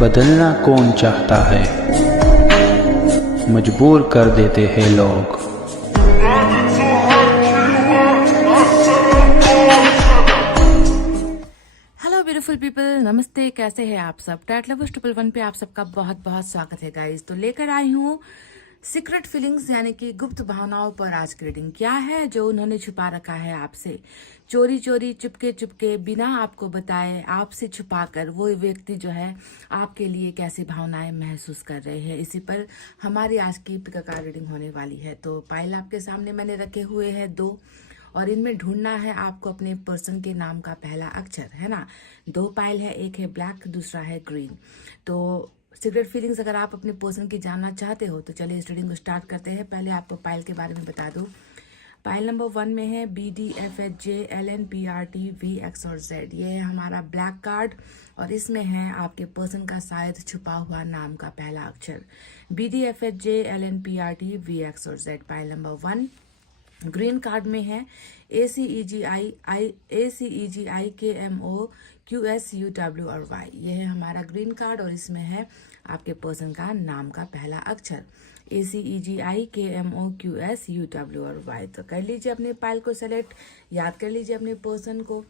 बदलना कौन चाहता है, मजबूर कर देते हैं लोग। हेलो ब्यूटीफुल पीपल, नमस्ते। कैसे हैं आप सब? टैट लवर्स 111 पे आप सबका बहुत बहुत स्वागत है गाइस। तो लेकर आई हूँ सीक्रेट फीलिंग्स यानी कि गुप्त भावनाओं पर आज की रीडिंग। क्या है जो उन्होंने छुपा रखा है आपसे, चोरी चोरी चुपके चुपके बिना आपको बताए, आपसे छुपाकर वो व्यक्ति जो है आपके लिए कैसी भावनाएं महसूस कर रहे हैं, इसी पर हमारी आज की पिकाकार रीडिंग होने वाली है। तो पाइल आपके सामने मैंने रखे हुए हैं 2, और इनमें ढूंढना है आपको अपने पर्सन के नाम का पहला अक्षर, है ना। 2 पाइल है, एक है ब्लैक, दूसरा है ग्रीन। तो सीक्रेट फीलिंग्स अगर आप अपने पर्सन की जानना चाहते हो तो चलिए इस रीडिंग को स्टार्ट करते हैं। पहले आपको पाइल के बारे में बता दूं। पाइल नंबर 1 में है BDFHJLNPRTV X और Z। ये है हमारा ब्लैक कार्ड और इसमें है आपके पर्सन का शायद छुपा हुआ नाम का पहला अक्षर। BDFHJLNPRTV X और Z pile number 1। Green card में है ACEGIKMOQSUWY। ये है हमारा ग्रीन कार्ड और इसमें है आपके पर्सन का नाम का पहला अक्षर ACEGIKMOQSUWY। तो कर लीजिए अपने पाइल को सेलेक्ट, याद कर लीजिए अपने पर्सन को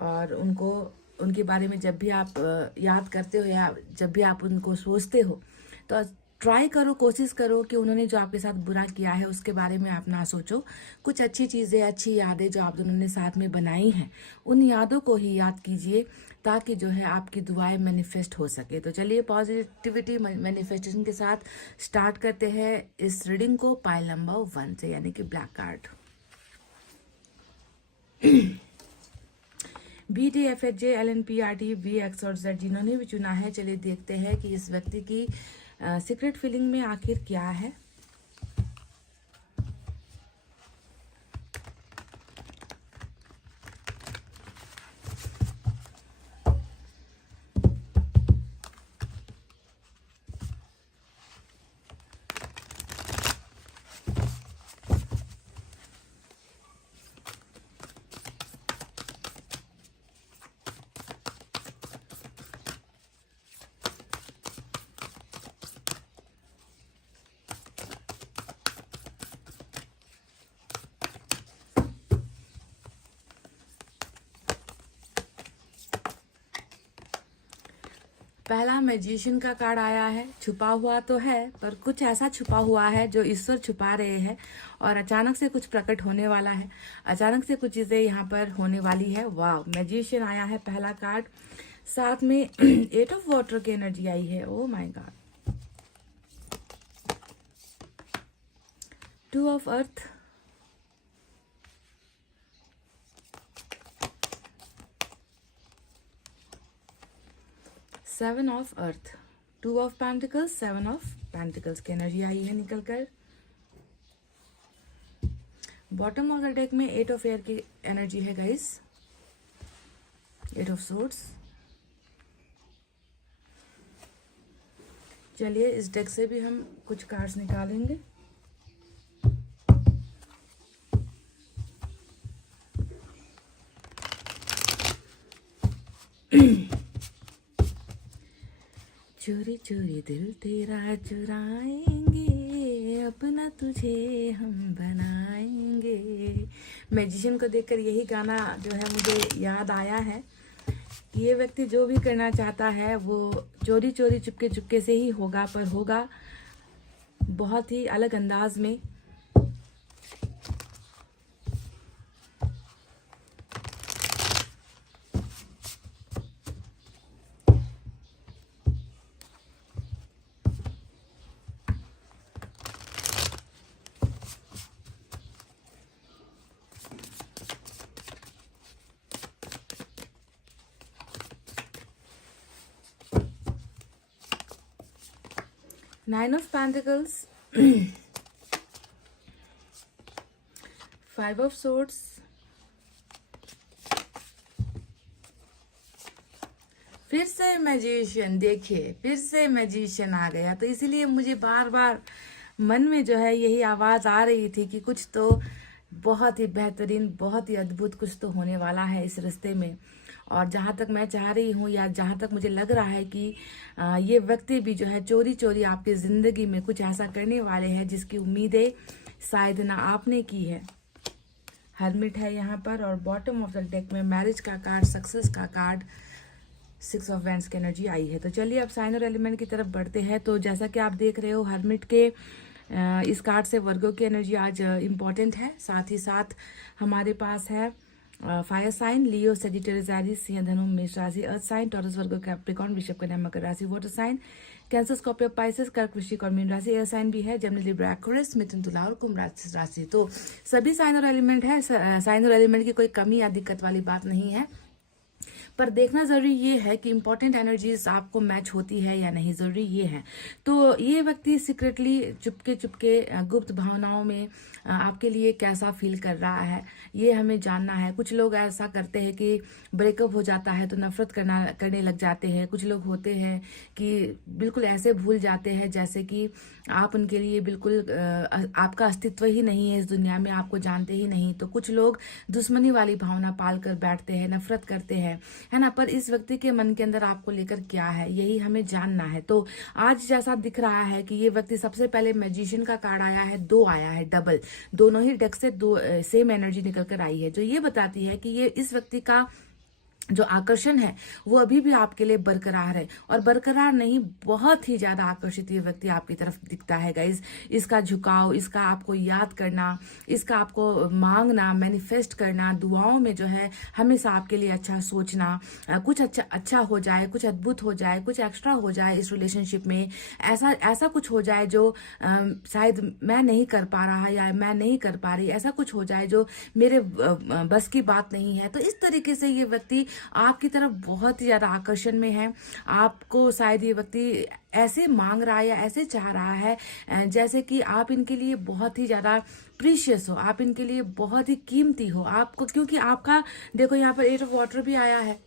और उनको, उनके बारे में जब भी आप याद करते हो या जब भी आप उनको सोचते हो तो ट्राई करो, कोशिश करो कि उन्होंने जो आपके साथ बुरा किया है उसके बारे में आप ना सोचो। कुछ अच्छी चीज़ें, अच्छी यादें जो आप दोनों ने साथ में बनाई हैं, उन यादों को ही याद कीजिए ताकि जो है आपकी दुआएं मैनिफेस्ट हो सके। तो चलिए पॉजिटिविटी मैनिफेस्टेशन के साथ स्टार्ट करते हैं इस रीडिंग को पाइल नंबर 1 से, यानी कि ब्लैक कार्ड। BDFHJLNPRTV X और Z जिन्होंने भी चुना है, चलिए देखते हैं कि इस व्यक्ति की सीक्रेट फीलिंग में आखिर क्या है। पहला मैजिशियन का कार्ड आया है। छुपा हुआ तो है पर कुछ ऐसा छुपा हुआ है जो ईश्वर छुपा रहे हैं और अचानक से कुछ प्रकट होने वाला है, अचानक से कुछ चीजें यहाँ पर होने वाली है। वाह, मैजिशियन आया है पहला कार्ड, साथ में 8 ऑफ वाटर की एनर्जी आई है। Oh my God, 2 of earth, 7 of earth, 2 of pentacles, 7 of pentacles की एनर्जी आई है निकल कर। बॉटम ऑफ द डेक में 8 ऑफ एयर की एनर्जी है गाइस, 8 ऑफ सोर्ड्स। चलिए इस डेक से भी हम कुछ कार्ड्स निकालेंगे। चोरी चोरी दिल तेरा चुराएंगे, अपना तुझे हम बनाएंगे। मैजिशियन को देखकर यही गाना जो है मुझे याद आया है कि ये व्यक्ति जो भी करना चाहता है वो चोरी चोरी चुपके चुपके से ही होगा, पर होगा बहुत ही अलग अंदाज में। Nine of Pentacles, 5 of Swords, फिर से मैजिशियन। देखिए फिर से मैजिशियन आ गया, तो इसीलिए मुझे बार बार मन में जो है यही आवाज आ रही थी कि कुछ तो बहुत ही बेहतरीन, बहुत ही अद्भुत कुछ तो होने वाला है इस रिश्ते में। और जहाँ तक मैं चाह रही हूँ या जहाँ तक मुझे लग रहा है कि ये व्यक्ति भी जो है चोरी चोरी आपकी ज़िंदगी में कुछ ऐसा करने वाले हैं जिसकी उम्मीदें शायद ना आपने की है। हर्मिट है यहाँ पर, और बॉटम ऑफ द डेक में मैरिज का कार्ड, सक्सेस का कार्ड, 6 ऑफ वैंड्स की एनर्जी आई है। तो चलिए अब साइन और एलिमेंट की तरफ बढ़ते हैं। तो जैसा कि आप देख रहे हो हर्मिट के इस कार्ड से वर्गो की एनर्जी आज इम्पॉर्टेंट है। साथ ही साथ हमारे पास है fire sign, Leo, Sagittarius, Aries, सिंह, धनु, मेष राशि, earth sign, Taurus, Virgo, Capricorn, वृषभ, कन्या, मकर राशि, water sign, Cancer, Scorpio, Pisces, कर्क, वृश्चिक और मीन राशि, एयर साइन भी है, जेमिनी, लिब्रा, एक्वेरियस, मिथुन, तुला और कुंभ राशि। तो सभी साइन और एलिमेंट है। साइन और एलिमेंट की कोई कमी या दिक्कत वाली बात नहीं है, पर देखना जरूरी ये है कि इंपॉर्टेंट एनर्जीज आपको मैच होती है या नहीं, जरूरी ये है। तो ये व्यक्ति सीक्रेटली चुपके चुपके गुप्त भावनाओं में आपके लिए कैसा फील कर रहा है ये हमें जानना है। कुछ लोग ऐसा करते हैं कि ब्रेकअप हो जाता है तो नफरत करने लग जाते हैं। कुछ लोग होते हैं कि बिल्कुल ऐसे भूल जाते हैं जैसे कि आप उनके लिए बिल्कुल आपका अस्तित्व ही नहीं है इस दुनिया में, आपको जानते ही नहीं। तो कुछ लोग दुश्मनी वाली भावना पाल कर बैठते हैं, नफरत करते हैं, है ना। पर इस व्यक्ति के मन के अंदर आपको लेकर क्या है यही हमें जानना है। तो आज जैसा दिख रहा है कि ये व्यक्ति, सबसे पहले मैजिशियन का कार्ड आया है, 2 आया है, डबल, दोनों ही डेक से 2 सेम एनर्जी निकल कर आई है, जो ये बताती है कि ये इस व्यक्ति का जो आकर्षण है वो अभी भी आपके लिए बरकरार है, और बरकरार नहीं, बहुत ही ज्यादा आकर्षित ये व्यक्ति आपकी तरफ दिखता है गाइज। इसका झुकाव, इसका आपको याद करना, इसका आपको मांगना, मैनिफेस्ट करना, दुआओं में जो है हमेशा आपके लिए अच्छा सोचना, कुछ अच्छा हो जाए, कुछ अद्भुत हो जाए, कुछ एक्स्ट्रा हो जाए इस रिलेशनशिप में, ऐसा कुछ हो जाए जो शायद मैं नहीं कर पा रहा या मैं नहीं कर पा रही, ऐसा कुछ हो जाए जो मेरे बस की बात नहीं है। तो इस तरीके से ये व्यक्ति आपकी तरफ बहुत ही ज्यादा आकर्षण में है। आपको शायद ये व्यक्ति ऐसे मांग रहा है या ऐसे चाह रहा है जैसे कि आप इनके लिए बहुत ही ज्यादा प्रीशियस हो, आप इनके लिए बहुत ही कीमती हो आपको, क्योंकि आपका देखो यहाँ पर 8 ऑफ वाटर भी आया है,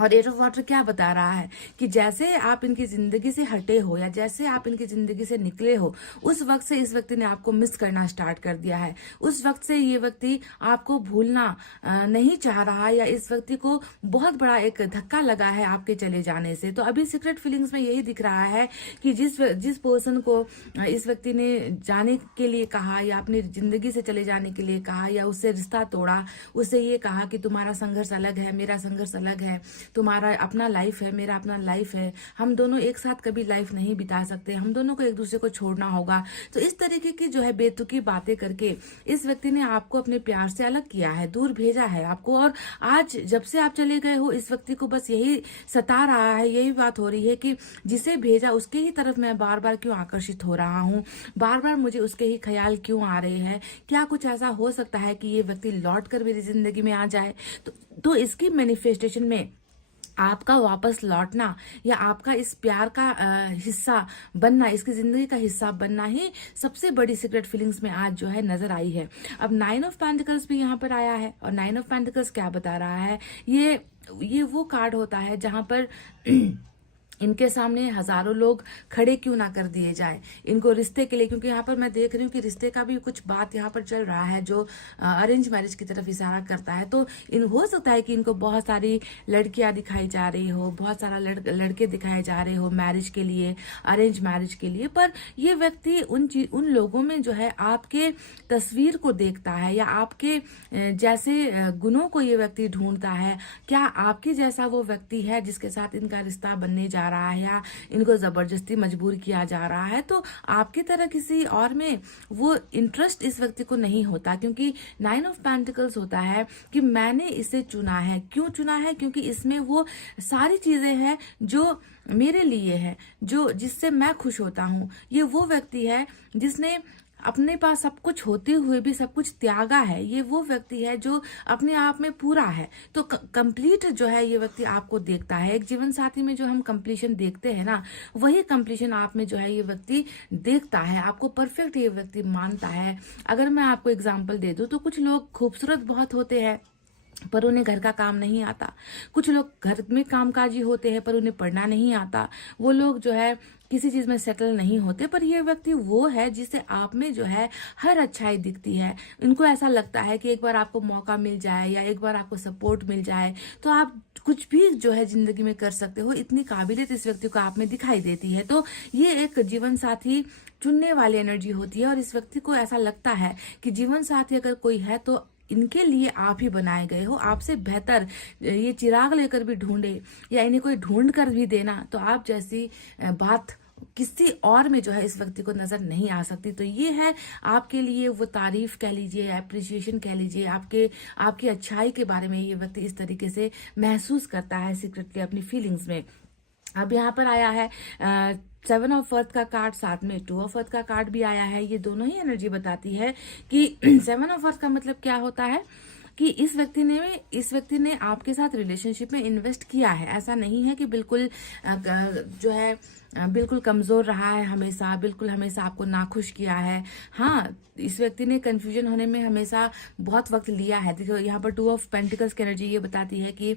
और 8 ऑफ वाटर क्या बता रहा है कि जैसे आप इनकी जिंदगी से हटे हो या जैसे आप इनकी जिंदगी से निकले हो, उस वक्त से इस व्यक्ति ने आपको मिस करना स्टार्ट कर दिया है। उस वक्त से ये व्यक्ति आपको भूलना नहीं चाह रहा, या इस व्यक्ति को बहुत बड़ा एक धक्का लगा है आपके चले जाने से। तो अभी सीक्रेट फीलिंग्स में यही दिख रहा है कि जिस पर्सन को इस व्यक्ति ने जाने के लिए कहा या अपनी जिंदगी से चले जाने के लिए कहा या उससे रिश्ता तोड़ा, उससे ये कहा कि तुम्हारा संघर्ष अलग है, मेरा संघर्ष अलग है, तुम्हारा अपना लाइफ है, मेरा अपना लाइफ है, हम दोनों एक साथ कभी लाइफ नहीं बिता सकते, हम दोनों को एक दूसरे को छोड़ना होगा। तो इस तरीके की जो है बेतुकी बातें करके इस व्यक्ति ने आपको अपने प्यार से अलग किया है, दूर भेजा है आपको, और आज जब से आप चले गए हो इस व्यक्ति को बस यही सता रहा है, यही बात हो रही है कि जिसे भेजा उसके ही तरफ मैं बार बार क्यों आकर्षित हो रहा हूँ, बार बार मुझे उसके ही ख्याल क्यों आ रहे हैं, क्या कुछ ऐसा हो सकता है कि ये व्यक्ति लौट कर मेरी जिंदगी में आ जाए। तो इसकी मैनिफेस्टेशन में आपका वापस लौटना या आपका इस प्यार का हिस्सा बनना, इसकी जिंदगी का हिस्सा बनना ही सबसे बड़ी सीक्रेट फीलिंग्स में आज जो है नजर आई है। अब 9 ऑफ पेंटिकल्स भी यहाँ पर आया है, और 9 ऑफ पेंटिकल्स क्या बता रहा है, ये वो कार्ड होता है जहां पर इनके सामने हजारों लोग खड़े क्यों ना कर दिए जाए इनको रिश्ते के लिए, क्योंकि यहाँ पर मैं देख रही हूँ कि रिश्ते का भी कुछ बात यहाँ पर चल रहा है जो अरेंज मैरिज की तरफ इशारा करता है। तो हो सकता है कि इनको बहुत सारी लड़कियां दिखाई जा रही हो, बहुत सारा लड़के दिखाए जा रहे हो मैरिज के लिए, अरेंज मैरिज के लिए, पर ये व्यक्ति उन लोगों में जो है आपके तस्वीर को देखता है या आपके जैसे गुणों को ये व्यक्ति ढूंढता है। क्या आपके जैसा वो व्यक्ति है जिसके साथ इनका रिश्ता बनने जा रहा है या इनको जबरदस्ती मजबूर किया जा रहा है? तो आपकी तरह किसी और में वो इंटरेस्ट इस व्यक्ति को नहीं होता, क्योंकि 9 ऑफ पेंटिकल्स होता है कि मैंने इसे चुना है। क्यों चुना है? क्योंकि इसमें वो सारी चीजें हैं जो मेरे लिए है, जो जिससे मैं खुश होता हूँ। ये वो व्यक्ति है जिसने अपने पास सब कुछ होते हुए भी सब कुछ त्यागा है। ये वो व्यक्ति है जो अपने आप में पूरा है। तो कंप्लीट जो है ये व्यक्ति आपको देखता है। एक जीवन साथी में जो हम कंप्लीशन देखते हैं ना, वही कंप्लीशन आप में जो है ये व्यक्ति देखता है। आपको परफेक्ट ये व्यक्ति मानता है। अगर मैं आपको एग्जांपल दे दूं तो कुछ लोग खूबसूरत बहुत होते हैं, पर उन्हें घर का काम नहीं आता। कुछ लोग घर में कामकाजी होते हैं पर उन्हें पढ़ना नहीं आता। वो लोग जो है किसी चीज में सेटल नहीं होते, पर ये व्यक्ति वो है जिसे आप में जो है हर अच्छाई दिखती है। इनको ऐसा लगता है कि एक बार आपको मौका मिल जाए या एक बार आपको सपोर्ट मिल जाए तो आप कुछ भी जो है जिंदगी में कर सकते हो। इतनी काबिलियत इस व्यक्ति को आप में दिखाई देती है। तो ये एक जीवन साथी चुनने वाली एनर्जी होती है और इस व्यक्ति को ऐसा लगता है कि जीवन साथी अगर कोई है तो इनके लिए आप ही बनाए गए हो। आपसे बेहतर ये चिराग लेकर भी ढूंढे या इन्हें कोई ढूंढ कर भी देना तो आप जैसी बात किसी और में जो है इस व्यक्ति को नजर नहीं आ सकती। तो ये है आपके लिए वो तारीफ कह लीजिए, एप्रिसिएशन कह लीजिए, आपकी अच्छाई के बारे में ये व्यक्ति इस तरीके से महसूस करता है सीक्रेटली अपनी फीलिंग्स में। अब यहाँ पर आया है 7 ऑफ अर्थ का कार्ड, साथ में 2 ऑफ अर्थ का कार्ड भी आया है। ये दोनों ही एनर्जी बताती है कि 7 ऑफ अर्थ का मतलब क्या होता है कि इस व्यक्ति ने आपके साथ रिलेशनशिप में इन्वेस्ट किया है। ऐसा नहीं है कि बिल्कुल जो है बिल्कुल कमजोर रहा है हमेशा, बिल्कुल हमेशा आपको नाखुश किया है। हाँ, इस व्यक्ति ने कंफ्यूजन होने में हमेशा बहुत वक्त लिया है। देखो यहाँ पर 2 ऑफ पेंटिकल्स की एनर्जी ये बताती है कि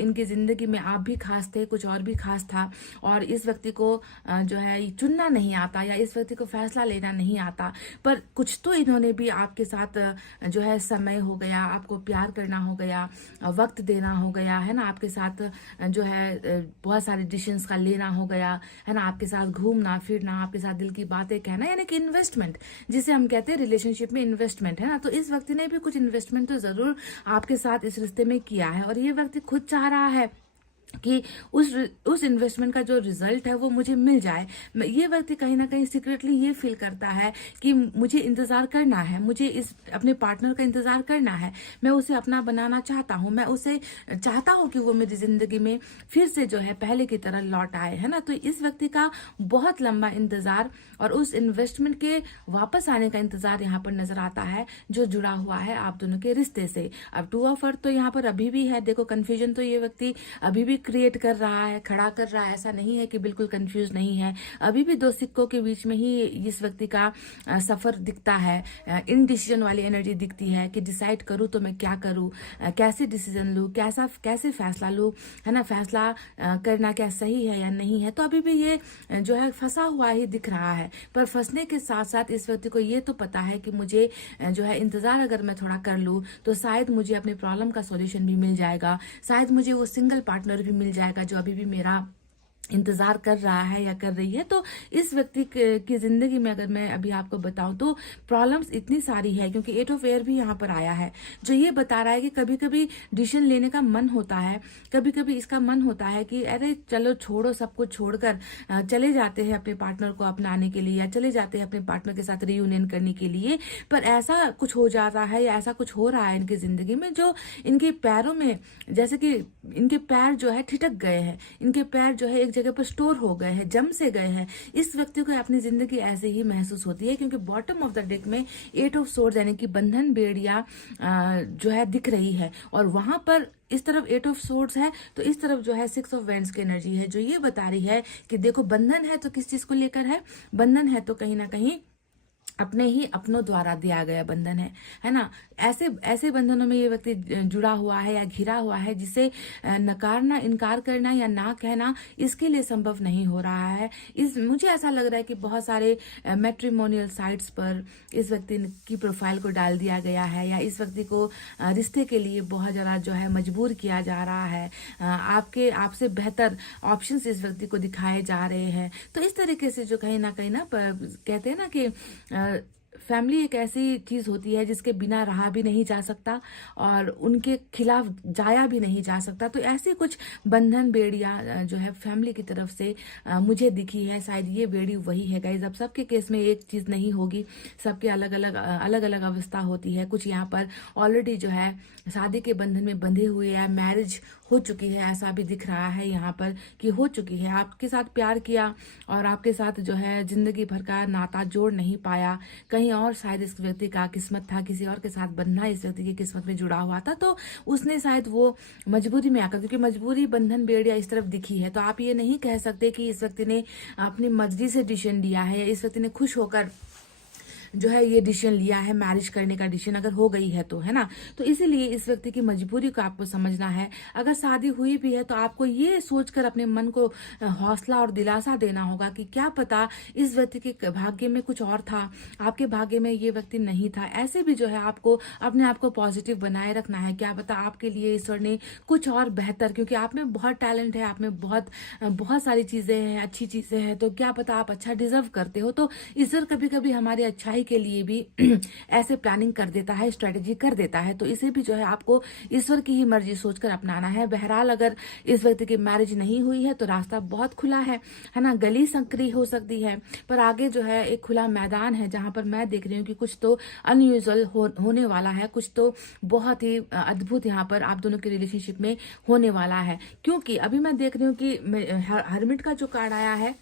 इनकी जिंदगी में आप भी खास थे, कुछ और भी खास था और इस व्यक्ति को जो है चुनना नहीं आता या इस व्यक्ति को फैसला लेना नहीं आता। पर कुछ तो इन्होंने भी आपके साथ जो है समय हो गया, आपको प्यार करना हो गया, वक्त देना हो गया, है ना, आपके साथ जो है बहुत सारे डिसीजंस का लेना हो गया, है ना, आपके साथ घूमना फिरना, आपके साथ दिल की बातें कहना, यानी कि इन्वेस्टमेंट जिसे हम कहते हैं रिलेशनशिप में इन्वेस्टमेंट, है ना। तो इस व्यक्ति ने भी कुछ इन्वेस्टमेंट तो जरूर आपके साथ इस रिश्ते में किया है और ये व्यक्ति खुद चाह रहा है कि उस इन्वेस्टमेंट का जो रिजल्ट है वो मुझे मिल जाए। ये व्यक्ति कहीं ना कहीं सीक्रेटली ये फील करता है कि मुझे इंतजार करना है, मुझे इस अपने पार्टनर का इंतजार करना है, मैं उसे अपना बनाना चाहता हूँ, मैं उसे चाहता हूँ कि वो मेरी जिंदगी में फिर से जो है पहले की तरह लौट आए, है ना। तो इस व्यक्ति का बहुत लंबा इंतजार और उस इन्वेस्टमेंट के वापस आने का इंतजार यहाँ पर नजर आता है जो जुड़ा हुआ है आप दोनों के रिश्ते से। अब 2 ऑफ अर्थ तो यहाँ पर अभी भी है। देखो कंफ्यूजन तो ये व्यक्ति अभी भी क्रिएट कर रहा है, खड़ा कर रहा है। ऐसा नहीं है कि बिल्कुल कंफ्यूज नहीं है, अभी भी 2 सिक्कों के बीच में ही इस व्यक्ति का सफर दिखता है। इनडिसीजन वाली एनर्जी दिखती है कि डिसाइड करूं तो मैं क्या करूं, कैसे डिसीजन लूं, कैसे फैसला लूं, है ना, फैसला करना क्या सही है या नहीं है। तो अभी भी ये जो है फंसा हुआ ही दिख रहा है। पर फंसने के साथ साथ इस व्यक्ति को ये तो पता है कि मुझे जो है इंतजार अगर मैं थोड़ा कर लूं तो शायद मुझे अपने प्रॉब्लम का सॉल्यूशन भी मिल जाएगा, शायद मुझे वो सिंगल पार्टनर भी मिल जाएगा जो अभी भी मेरा इंतजार कर रहा है या कर रही है। तो इस व्यक्ति की जिंदगी में अगर मैं अभी आपको बताऊं तो प्रॉब्लम्स इतनी सारी है क्योंकि 8 ऑफ एयर भी यहाँ पर आया है जो ये बता रहा है कि कभी कभी डिसीजन लेने का मन होता है, कभी कभी इसका मन होता है कि अरे चलो छोड़ो, सब कुछ छोड़कर चले जाते हैं अपने पार्टनर को अपनाने के लिए या चले जाते हैं अपने पार्टनर के साथ रियूनियन करने के लिए। पर ऐसा कुछ हो जाता है या ऐसा कुछ हो रहा है इनकी जिंदगी में जो इनके पैरों में, जैसे कि इनके पैर जो है ठिठक गए हैं, इनके पैर जो है एक जगह पर स्टोर हो गए हैं, जम से गए हैं। इस व्यक्ति को अपनी जिंदगी ऐसे ही महसूस होती है क्योंकि बॉटम ऑफ द डेक में 8 ऑफ सोर्ड्स यानी कि बंधन बेड़िया जो है दिख रही है और वहां पर इस तरफ 8 ऑफ सोर्ड्स है तो इस तरफ जो है 6 ऑफ वेंड्स की एनर्जी है जो ये बता रही है कि देखो बंधन है तो किस चीज को लेकर है, बंधन है तो कहीं ना कहीं अपने ही अपनों द्वारा दिया गया बंधन है ना। ऐसे बंधनों में ये व्यक्ति जुड़ा हुआ है या घिरा हुआ है जिसे नकारना, इनकार करना या ना कहना इसके लिए संभव नहीं हो रहा है। मुझे ऐसा लग रहा है कि बहुत सारे मैट्रिमोनियल साइट्स पर इस व्यक्ति की प्रोफाइल को डाल दिया गया है या इस व्यक्ति को रिश्ते के लिए बहुत ज्यादा जो है मजबूर किया जा रहा है। आपसे बेहतर ऑप्शंस इस व्यक्ति को दिखाए जा रहे हैं। तो इस तरीके से जो कहीं ना कहते हैं ना कि फैमिली एक ऐसी चीज होती है जिसके बिना रहा भी नहीं जा सकता और उनके खिलाफ जाया भी नहीं जा सकता। तो ऐसे कुछ बंधन बेड़िया जो है फैमिली की तरफ से मुझे दिखी है। शायद ये बेड़ी वही है गाइज। अब सबके केस में एक चीज नहीं होगी, सबके अलग अलग अवस्था होती है। कुछ यहाँ पर ऑलरेडी जो है शादी के बंधन में बंधे हुए हैं, मैरिज हो चुकी है, ऐसा भी दिख रहा है यहाँ पर कि हो चुकी है। आपके साथ प्यार किया और आपके साथ जो है जिंदगी भर का नाता जोड़ नहीं पाया, कहीं और शायद इस व्यक्ति का किस्मत था, किसी और के साथ बंधना इस व्यक्ति की किस्मत में जुड़ा हुआ था। तो उसने शायद वो मजबूरी में आकर, क्योंकि मजबूरी बंधन बेड़िया इस तरफ दिखी है, तो आप ये नहीं कह सकते कि इस व्यक्ति ने अपनी मर्जी से डिसीजन लिया है या इस व्यक्ति ने खुश होकर जो है ये डिसीजन लिया है, मैरिज करने का डिसीजन अगर हो गई है तो, है ना। तो इसीलिए इस व्यक्ति की मजबूरी को आपको समझना है। अगर शादी हुई भी है तो आपको ये सोचकर अपने मन को हौसला और दिलासा देना होगा कि क्या पता इस व्यक्ति के भाग्य में कुछ और था, आपके भाग्य में ये व्यक्ति नहीं था। ऐसे भी जो है आपको अपने आप को पॉजिटिव बनाए रखना है। क्या पता आपके लिए ईश्वर ने कुछ और बेहतर, क्योंकि आप में बहुत टैलेंट है, आप में बहुत बहुत सारी चीजें हैं, अच्छी चीजें हैं, तो क्या पता आप अच्छा डिजर्व करते हो। तो ईश्वर कभी कभी हमारी अच्छाई के लिए भी ऐसे प्लानिंग कर देता है, स्ट्रेटेजी कर देता है। तो इसे भी जो है आपको ईश्वर की ही मर्जी सोचकर अपनाना है। बहरहाल अगर इस व्यक्ति की मैरिज नहीं हुई है तो रास्ता बहुत खुला है ना। गली संकरी हो सकती है पर आगे जो है एक खुला मैदान है, जहां पर मैं देख रही हूँ कि कुछ तो अनयूजुअल होने वाला है, कुछ तो बहुत ही अद्भुत यहाँ पर आप दोनों के रिलेशनशिप में होने वाला है। क्योंकि अभी मैं देख रही हूँ कि हर्मिट का जो कार्ड आया है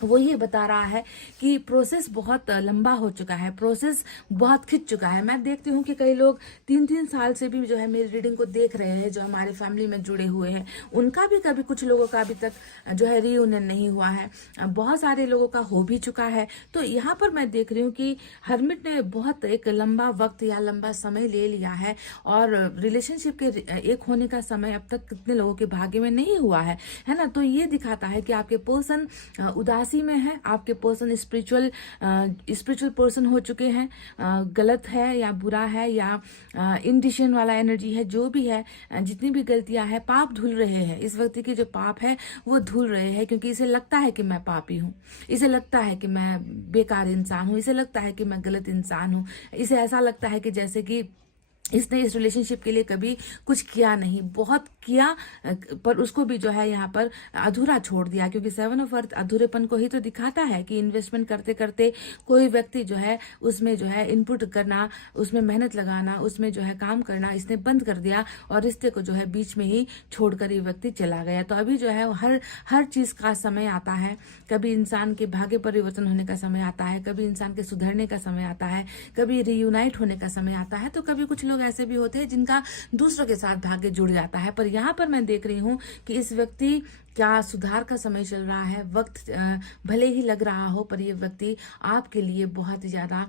वो ये बता रहा है कि प्रोसेस बहुत लंबा हो चुका है, प्रोसेस बहुत खिंच चुका है। मैं देखती हूँ कि कई लोग 3-3 साल से भी जो है मेरी रीडिंग को देख रहे हैं, जो हमारे फैमिली में जुड़े हुए हैं, उनका भी कभी कुछ लोगों का अभी तक जो है रीयूनियन नहीं हुआ है, बहुत सारे लोगों का हो भी चुका है। तो यहाँ पर मैं देख रही हूँ कि हर्मिट ने बहुत एक लंबा वक्त या लंबा समय ले लिया है और रिलेशनशिप के एक होने का समय अब तक कितने लोगों के भाग्य में नहीं हुआ है ना। तो ये दिखाता है कि आपके पर्सन उदासी में है, आपके पर्सन स्पिरिचुअल पर्सन हो चुके हैं, गलत है या बुरा है या इंडिशन वाला एनर्जी है, जो भी है, जितनी भी गलतियां हैं, पाप धुल रहे हैं। इस व्यक्ति के जो पाप है वो धुल रहे हैं, क्योंकि इसे लगता है कि मैं पापी हूँ, इसे लगता है कि मैं बेकार इंसान हूँ, इसे लगता है कि मैं गलत इंसान हूँ, इसे ऐसा लगता है कि जैसे कि इसने इस रिलेशनशिप के लिए कभी कुछ किया नहीं, बहुत किया पर उसको भी जो है यहाँ पर अधूरा छोड़ दिया। क्योंकि 7 ऑफ अर्थ अधूरेपन को ही तो दिखाता है कि इन्वेस्टमेंट करते करते कोई व्यक्ति जो है उसमें जो है इनपुट करना, उसमें मेहनत लगाना, उसमें जो है काम करना इसने बंद कर दिया और रिश्ते को जो है बीच में ही छोड़कर ये व्यक्ति चला गया। तो अभी जो है हर चीज का समय आता है। कभी इंसान के भाग्य परिवर्तन होने का समय आता है, कभी इंसान के सुधरने का समय आता है, कभी रियूनाइट होने का समय आता है, तो कभी कुछ लोग ऐसे भी होते हैं जिनका दूसरों के साथ भाग्य जुड़ जाता है। पर यहाँ पर मैं देख रही हूँ कि इस व्यक्ति क्या सुधार का समय चल रहा है। वक्त भले ही लग रहा हो पर ये व्यक्ति आपके लिए बहुत ज्यादा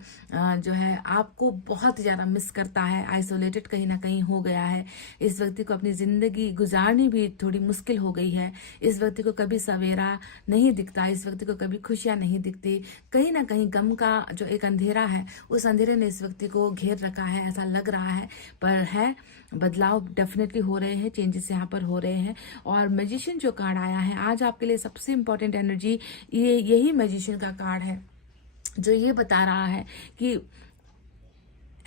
जो है आपको बहुत ज्यादा मिस करता है, आइसोलेटेड कहीं ना कहीं हो गया है। इस व्यक्ति को अपनी जिंदगी गुजारनी भी थोड़ी मुश्किल हो गई है। इस व्यक्ति को कभी सवेरा नहीं दिखता, इस व्यक्ति को कभी खुशियां नहीं दिखती। कहीं ना कहीं गम का जो एक अंधेरा है, उस अंधेरे ने इस व्यक्ति को घेर रखा है, ऐसा लग रहा है। पर है बदलाव डेफिनेटली हो रहे हैं, चेंजेस यहाँ पर हो रहे हैं। और मैजिशियन जो कार्ड आया है आज आपके लिए सबसे इंपॉर्टेंट एनर्जी यही मैजिशियन का कार्ड है, जो ये बता रहा है कि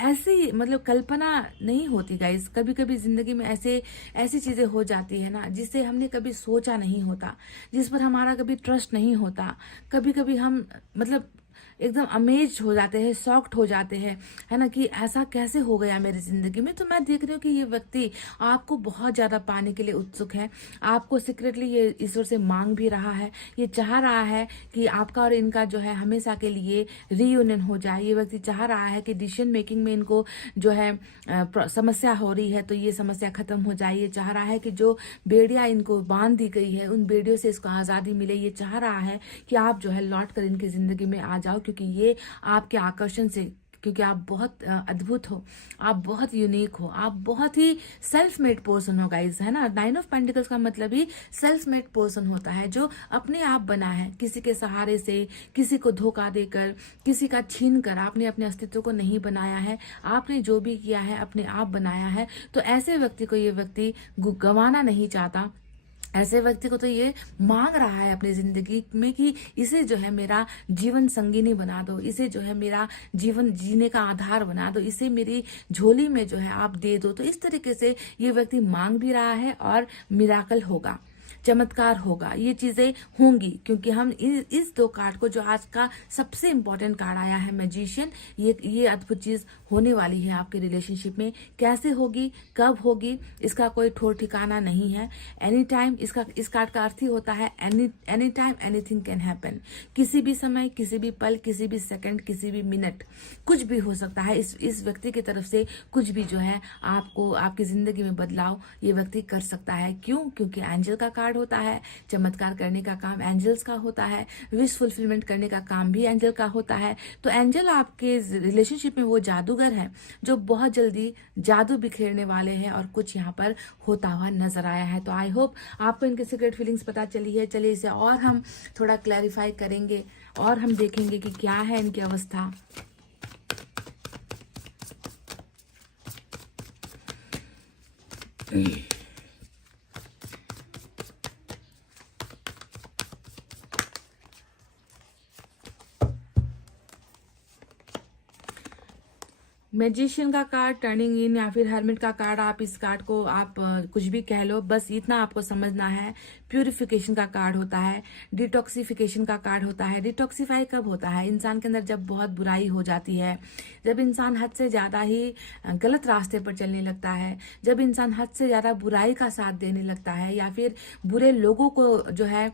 ऐसी मतलब कल्पना नहीं होती गाइस। कभी कभी जिंदगी में ऐसी चीजें हो जाती है ना जिससे हमने कभी सोचा नहीं होता, जिस पर हमारा कभी ट्रस्ट नहीं होता। कभी कभी हम मतलब एकदम अमेज हो जाते हैं, शॉक्ड हो जाते हैं, है ना, कि ऐसा कैसे हो गया मेरी जिंदगी में। तो मैं देख रही हूँ कि ये व्यक्ति आपको बहुत ज्यादा पाने के लिए उत्सुक है, आपको सीक्रेटली ये ईश्वर से मांग भी रहा है, ये चाह रहा है कि आपका और इनका जो है हमेशा के लिए रीयूनियन हो जाए। ये व्यक्ति चाह रहा है कि डिसीजन मेकिंग में इनको जो है समस्या हो रही है तो ये समस्या खत्म हो जाए। ये चाह रहा है कि जो बेड़ियां इनको बांध दी गई है उन बेड़ियों से इसको आजादी मिले। ये चाह रहा है कि आप जो है लौट कर इनकी जिंदगी में आ जाओ, क्योंकि ये आपके आकर्षण से, क्योंकि आप बहुत अद्भुत हो, आप बहुत यूनिक हो, आप बहुत ही सेल्फ मेड पर्सन हो गाइज, है ना। 9 ऑफ पेंटिकल्स का मतलब ही सेल्फ मेड पर्सन होता है, जो अपने आप बना है, किसी के सहारे से, किसी को धोखा देकर, किसी का छीन कर आपने अपने अस्तित्व को नहीं बनाया है। आपने जो भी किया है अपने आप बनाया है। तो ऐसे व्यक्ति को ये व्यक्ति गंवाना नहीं चाहता। ऐसे व्यक्ति को तो ये मांग रहा है अपनी जिंदगी में कि इसे जो है मेरा जीवन संगिनी बना दो, इसे जो है मेरा जीवन जीने का आधार बना दो, इसे मेरी झोली में जो है आप दे दो। तो इस तरीके से ये व्यक्ति मांग भी रहा है और मिराकल होगा, चमत्कार होगा, ये चीजें होंगी। क्योंकि हम इस 2 कार्ड को, जो आज का सबसे इंपॉर्टेंट कार्ड आया है मैजिशियन, ये अद्भुत चीज होने वाली है आपके रिलेशनशिप में। कैसे होगी, कब होगी, इसका कोई ठोर ठिकाना नहीं है। एनी टाइम, इस कार्ड का अर्थ ही होता है any time anything can happen. किसी भी समय, किसी भी पल, किसी भी सेकंड, किसी भी मिनट कुछ भी हो सकता है। इस व्यक्ति की तरफ से कुछ भी जो है आपको आपकी जिंदगी में बदलाव ये व्यक्ति कर सकता है। क्यों? क्योंकि एंजल का कार्ड कार्ड होता है, चमत्कार करने का काम एंजल्स का होता है, विश फुलफिलमेंट करने का काम भी एंजल का होता है। तो एंजल आपके रिलेशनशिप में वो जादूगर है जो बहुत जल्दी जादू बिखेरने वाले हैं और कुछ यहाँ पर होता हुआ नजर आया है। तो आई होप आपको इनके सीक्रेट फीलिंग्स पता चली है। चलिए इसे और हम थोड़ा क्लैरिफाई करेंगे और हम देखेंगे कि क्या है इनकी अवस्था। मैजिशियन का कार्ड, टर्निंग इन या फिर हर्मिट का कार्ड, आप इस कार्ड को आप कुछ भी कह लो, बस इतना आपको समझना है। प्यूरिफिकेशन का कार्ड होता है, डिटॉक्सिफिकेशन का कार्ड होता है। डिटॉक्सिफाई कब होता है? इंसान के अंदर जब बहुत बुराई हो जाती है, जब इंसान हद से ज्यादा ही गलत रास्ते पर चलने लगता है, जब इंसान हद से ज्यादा बुराई का साथ देने लगता है या फिर बुरे लोगों को जो है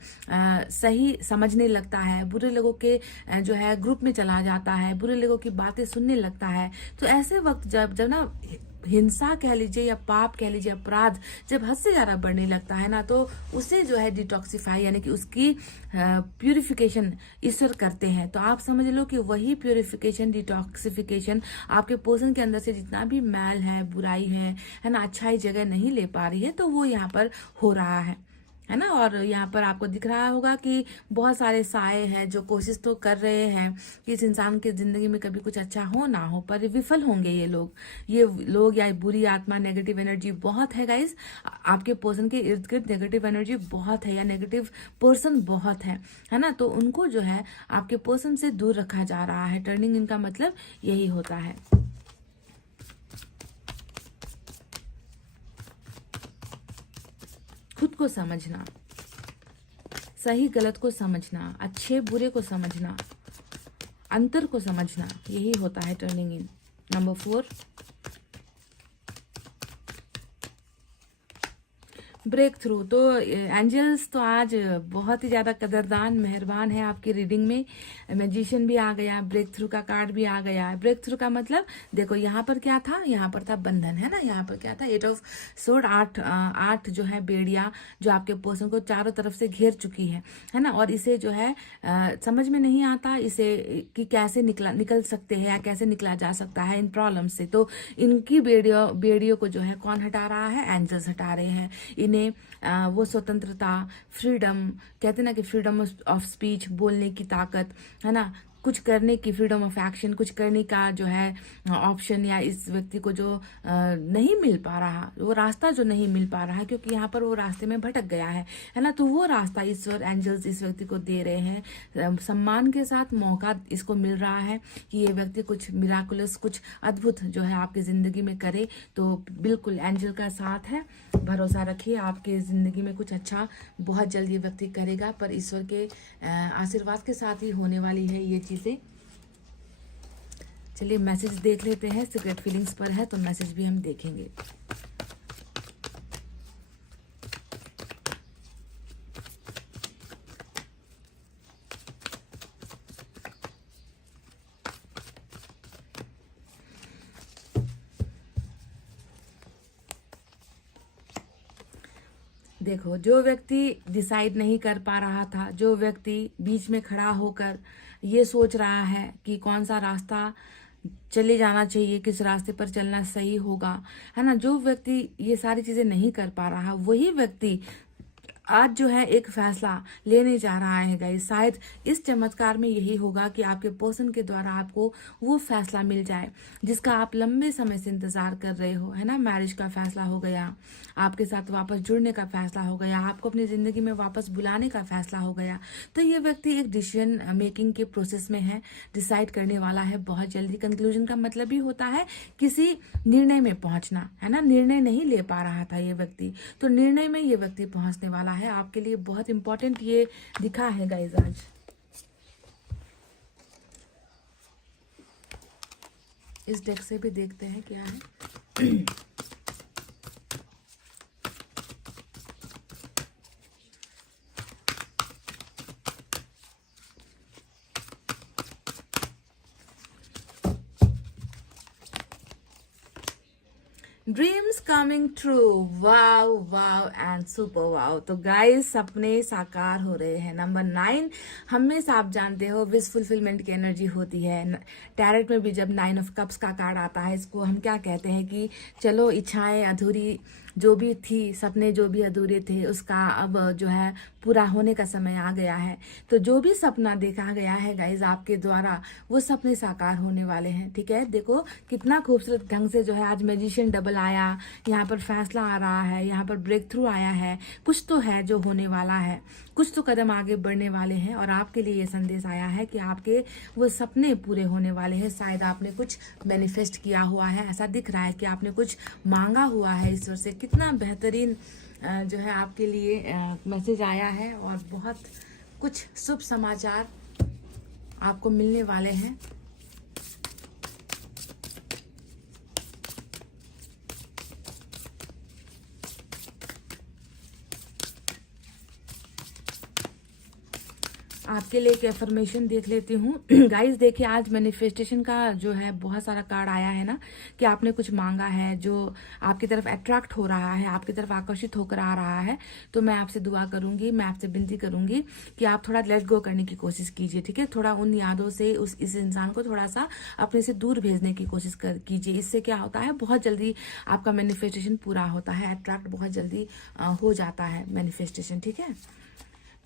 सही समझने लगता है, बुरे लोगों के जो है ग्रुप में चला जाता है, बुरे लोगों की बातें सुनने लगता है। तो ऐसे वक्त जब जब ना हिंसा कह लीजिए या पाप कह लीजिए, अपराध जब हद से ज्यादा बढ़ने लगता है ना, तो उसे जो है डिटॉक्सिफाई यानी कि उसकी प्यूरिफिकेशन ईश्वर करते हैं। तो आप समझ लो कि वही प्यूरिफिकेशन, डिटॉक्सिफिकेशन आपके पर्सन के अंदर से जितना भी मैल है, बुराई है ना, अच्छाई जगह नहीं ले पा रही है, तो वो यहाँ पर हो रहा है ना। और यहाँ पर आपको दिख रहा होगा कि बहुत सारे साए हैं जो कोशिश तो कर रहे हैं कि इस इंसान की जिंदगी में कभी कुछ अच्छा हो ना हो, पर विफल होंगे ये लोग या बुरी आत्मा, नेगेटिव एनर्जी बहुत है गाइस। आपके पर्सन के इर्द गिर्द नेगेटिव एनर्जी बहुत है या नेगेटिव पर्सन बहुत है ना। तो उनको जो है आपके पर्सन से दूर रखा जा रहा है। टर्निंग इनका मतलब यही होता है। खुद को समझना, सही गलत को समझना, अच्छे बुरे को समझना, अंतर को समझना, यही होता है turning in. Number 4, breakthrough. तो एंजल्स तो आज बहुत ही ज्यादा कदरदान, मेहरबान है आपकी रीडिंग में। मैजिशियन भी आ गया, ब्रेक थ्रू का कार्ड भी आ गया। ब्रेक थ्रू का मतलब देखो यहाँ पर क्या था, यहाँ पर था बंधन, है ना। यहाँ पर क्या था, 8 ऑफ सोर्ड, आठ जो है बेड़िया जो आपके पर्सन को चारों तरफ से घेर चुकी है ना। और इसे जो है समझ में नहीं आता इसे कि कैसे निकल सकते हैं या कैसे निकला जा सकता है इन प्रॉब्लम से। तो इनकी बेड़ियों को जो है कौन हटा रहा है? एंजल्स हटा रहे हैं। इन्हें वो स्वतंत्रता, फ्रीडम कहते ना कि फ्रीडम ऑफ स्पीच, बोलने की ताकत, है ना, कुछ करने की, फ्रीडम ऑफ एक्शन, कुछ करने का जो है ऑप्शन, या इस व्यक्ति को जो नहीं मिल पा रहा, वो रास्ता जो नहीं मिल पा रहा है क्योंकि यहाँ पर वो रास्ते में भटक गया है ना। तो वो रास्ता ईश्वर, एंजल्स इस व्यक्ति को दे रहे हैं। सम्मान के साथ मौका इसको मिल रहा है कि ये व्यक्ति कुछ मिराकुलस, कुछ अद्भुत जो है आपकी जिंदगी में करे। तो बिल्कुल एंजल का साथ है, भरोसा रखिए, आपके जिंदगी में कुछ अच्छा बहुत जल्द ये व्यक्ति करेगा। पर ईश्वर के आशीर्वाद के साथ ही होने वाली है ये चीजें। चलिए मैसेज देख लेते हैं, सीक्रेट फीलिंग्स पर है तो मैसेज भी हम देखेंगे। देखो, जो व्यक्ति डिसाइड नहीं कर पा रहा था, जो व्यक्ति बीच में खड़ा होकर ये सोच रहा है कि कौन सा रास्ता चले जाना चाहिए, किस रास्ते पर चलना सही होगा, है ना, जो व्यक्ति ये सारी चीजें नहीं कर पा रहा, वही व्यक्ति आज जो है एक फैसला लेने जा रहा है गाइस। शायद इस चमत्कार में यही होगा कि आपके पर्सन के द्वारा आपको वो फैसला मिल जाए जिसका आप लंबे समय से इंतजार कर रहे हो, है ना। मैरिज का फैसला हो गया, आपके साथ वापस जुड़ने का फैसला हो गया, आपको अपनी जिंदगी में वापस बुलाने का फैसला हो गया। तो ये व्यक्ति एक डिसीजन मेकिंग के प्रोसेस में है, डिसाइड करने वाला है बहुत जल्दी। कंक्लूजन का मतलब ही होता है किसी निर्णय में पहुंचना, है ना। निर्णय नहीं ले पा रहा था ये व्यक्ति, तो निर्णय में ये व्यक्ति पहुंचने वाला है। आपके लिए बहुत इंपॉर्टेंट ये दिखा है गाइस आज। इस डेक से भी देखते हैं क्या है। Dreams coming true, wow wow and super wow. तो गाइस सपने साकार हो रहे हैं। नंबर 9, हमेशा आप जानते हो विश फुलफिलमेंट की एनर्जी होती है। टैरेट में भी जब 9 ऑफ कप्स का कार्ड आता है, इसको हम क्या कहते हैं कि चलो इच्छाएं अधूरी जो भी थी, सपने जो भी अधूरे थे, उसका अब जो है पूरा होने का समय आ गया है। तो जो भी सपना देखा गया है गाइज आपके द्वारा, वो सपने साकार होने वाले हैं। ठीक है, देखो कितना खूबसूरत ढंग से जो है आज मैजिशियन डबल आया, यहाँ पर फैसला आ रहा है, यहाँ पर ब्रेक थ्रू आया है। कुछ तो है जो होने वाला है, कुछ तो कदम आगे बढ़ने वाले हैं और आपके लिए ये संदेश आया है कि आपके वो सपने पूरे होने वाले हैं। शायद आपने कुछ मैनिफेस्ट किया हुआ है, ऐसा दिख रहा है कि आपने कुछ मांगा हुआ है ईश्वर से। कितना बेहतरीन जो है आपके लिए मैसेज आया है और बहुत कुछ शुभ समाचार आपको मिलने वाले हैं। आपके लिए एक एफर्मेशन देख लेती हूँ। गाइस देखिए, आज मैनिफेस्टेशन का जो है बहुत सारा कार्ड आया है ना, कि आपने कुछ मांगा है जो आपकी तरफ अट्रैक्ट हो रहा है, आपकी तरफ आकर्षित होकर आ रहा है। तो मैं आपसे दुआ करूंगी, मैं आपसे विनती करूंगी कि आप थोड़ा लेट गो करने की कोशिश कीजिए। ठीक है, थोड़ा उन यादों से इस इंसान को थोड़ा सा अपने से दूर भेजने की कोशिश कीजिए। इससे क्या होता है, बहुत जल्दी आपका मैनिफेस्टेशन पूरा होता है, अट्रैक्ट बहुत जल्दी हो जाता है मैनिफेस्टेशन। ठीक है,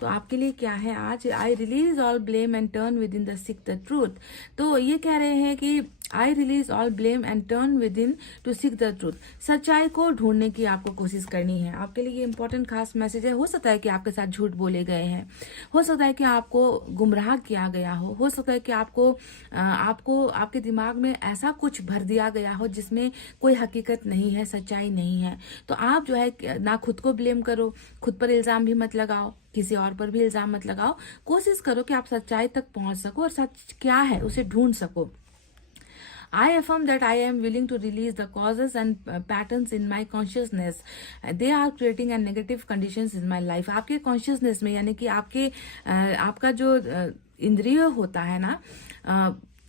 तो आपके लिए क्या है आज, I release all blame and turn within the seek the truth. तो ये कह रहे हैं कि I release all blame and turn within to seek the truth. सच्चाई को ढूंढने की आपको कोशिश करनी है। आपके लिए ये इंपॉर्टेंट खास मैसेज है। हो सकता है कि आपके साथ झूठ बोले गए हैं, हो सकता है कि आपको गुमराह किया गया हो सकता है कि आपको आपके दिमाग में ऐसा कुछ भर दिया गया हो जिसमें कोई हकीकत नहीं है, सच्चाई नहीं है। तो आप जो है ना खुद को ब्लेम करो, खुद पर इल्जाम भी मत लगाओ, किसी और पर भी इल्जाम मत लगाओ। कोशिश करो कि आप सच्चाई तक पहुंच सको और सच क्या है उसे ढूंढ सको। I affirm that I am willing to release the causes and patterns in my consciousness. They are creating a negative conditions in my life. आपके consciousness में, यानी कि आपका जो इंद्रिय होता है ना,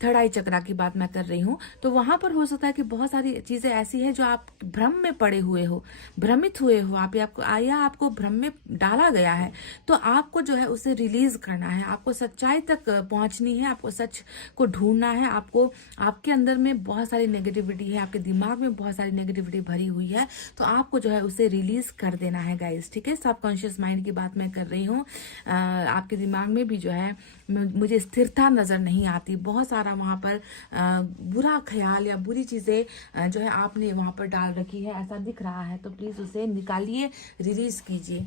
थर्ड आई चक्रा की बात मैं कर रही हूँ, तो वहां पर हो सकता है कि बहुत सारी चीजें ऐसी है जो आप भ्रम में पड़े हुए हो, भ्रमित हुए हो, आपको भ्रम में डाला गया है। तो आपको जो है उसे रिलीज करना है, आपको सच्चाई तक पहुंचनी है, आपको सच को ढूंढना है। आपके अंदर में बहुत सारी नेगेटिविटी है, आपके दिमाग में बहुत सारी नेगेटिविटी भरी हुई है, तो आपको जो है उसे रिलीज कर देना है गाइस। ठीक है, सबकॉन्शियस माइंड की बात मैं कर रही हूँ। आपके दिमाग में भी जो है मुझे स्थिरता नजर नहीं आती, बहुत सारा वहां पर बुरा ख्याल या बुरी चीजें जो है आपने वहां पर डाल रखी है, ऐसा दिख रहा है। तो प्लीज उसे निकालिए, रिलीज कीजिए।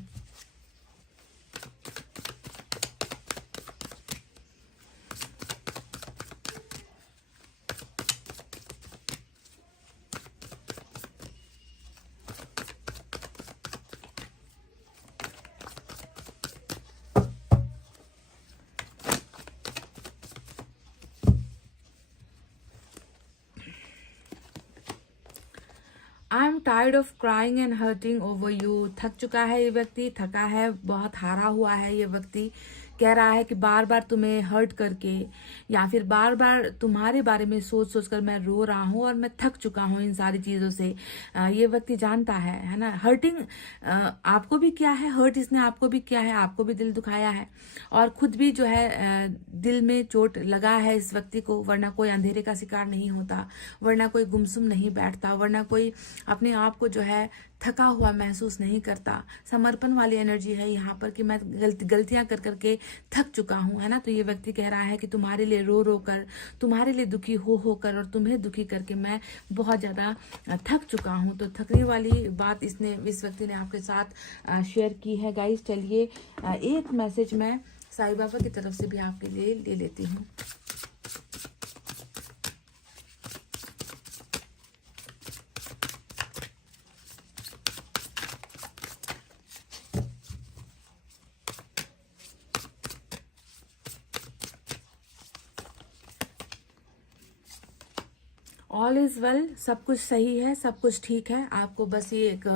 I am tired of crying and hurting over you. थक चुका है ये व्यक्ति, थका है, बहुत हारा हुआ है ये व्यक्ति। कह रहा है कि बार बार तुम्हें हर्ट करके या फिर बार बार तुम्हारे बारे में सोच सोच कर मैं रो रहा हूँ और मैं थक चुका हूँ इन सारी चीजों से। ये व्यक्ति जानता है ना, हर्टिंग आपको भी किया है, हर्ट इसने आपको भी किया है, आपको भी दिल दुखाया है और खुद भी जो है दिल में चोट लगा है इस व्यक्ति को। वरना कोई अंधेरे का शिकार नहीं होता, वरना कोई गुमसुम नहीं बैठता, वरना कोई अपने आप को जो है थका हुआ महसूस नहीं करता। समर्पण वाली एनर्जी है यहाँ पर कि मैं गलतियां कर करके थक चुका हूँ, है ना। तो ये व्यक्ति कह रहा है कि तुम्हारे लिए रो रो कर, तुम्हारे लिए दुखी हो कर और तुम्हें दुखी करके मैं बहुत ज्यादा थक चुका हूँ। तो थकने वाली बात इस व्यक्ति ने आपके साथ शेयर की है गाइस। चलिए एक मैसेज मैं साईं बाबा की तरफ से भी आपके लिए ले लेती हूँ। ऑल इज वेल, सब कुछ सही है, सब कुछ ठीक है। आपको बस ये एक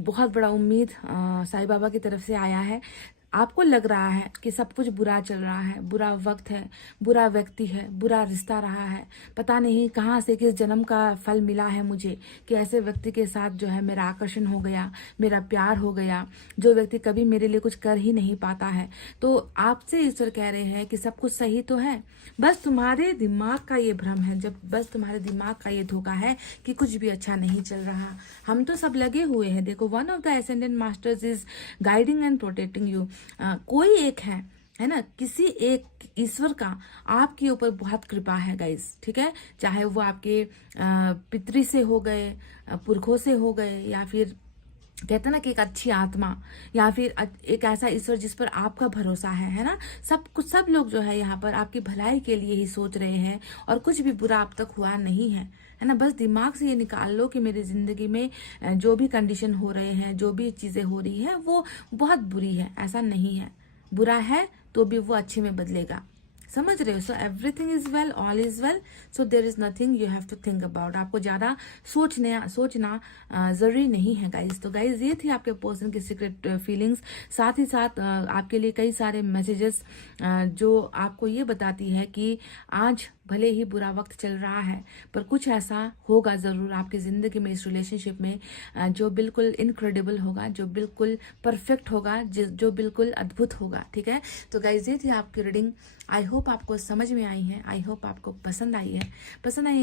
बहुत बड़ा उम्मीद साईं बाबा की तरफ से आया है। आपको लग रहा है कि सब कुछ बुरा चल रहा है, बुरा वक्त है, बुरा व्यक्ति है, बुरा रिश्ता रहा है, पता नहीं कहाँ से किस जन्म का फल मिला है मुझे कि ऐसे व्यक्ति के साथ जो है मेरा आकर्षण हो गया, मेरा प्यार हो गया, जो व्यक्ति कभी मेरे लिए कुछ कर ही नहीं पाता है। तो आपसे ईश्वर कह रहे हैं कि सब कुछ सही तो है, बस तुम्हारे दिमाग का ये भ्रम है, जब बस तुम्हारे दिमाग का ये धोखा है कि कुछ भी अच्छा नहीं चल रहा। हम तो सब लगे हुए हैं। देखो, one of the ascendant masters is guiding and protecting you. कोई एक है ना, किसी एक ईश्वर का आपके ऊपर बहुत कृपा है गाइस, ठीक है। चाहे वो आपके पितृ से हो गए, पुरखों से हो गए, या फिर कहते हैं ना कि एक अच्छी आत्मा, या फिर एक ऐसा ईश्वर जिस पर आपका भरोसा है ना। सब लोग जो है यहाँ पर आपकी भलाई के लिए ही सोच रहे हैं, और कुछ भी बुरा अब तक हुआ नहीं है ना। बस दिमाग से ये निकाल लो कि मेरी जिंदगी में जो भी कंडीशन हो रहे हैं, जो भी चीजें हो रही है, वो बहुत बुरी है, ऐसा नहीं है। बुरा है तो भी वो अच्छे में बदलेगा, समझ रहे हो। So everything is well, all is well, so there is nothing you have to think about. आपको ज्यादा सोचना जरूरी नहीं है गाइज। तो गाइज, ये थी आपके पर्सन की सीक्रेट फीलिंग्स। साथ ही साथ आपके लिए कई सारे मैसेजेस जो आपको ये बताती है कि आज भले ही बुरा वक्त चल रहा है, पर कुछ ऐसा होगा जरूर आपकी जिंदगी में, इस रिलेशनशिप में, जो बिल्कुल इनक्रेडिबल होगा, जो बिल्कुल परफेक्ट होगा, जो बिल्कुल अद्भुत होगा, ठीक है। तो गाइज, ये थी आपकी रीडिंग। आई होप आपको समझ में आई है, आई होप आपको पसंद आई है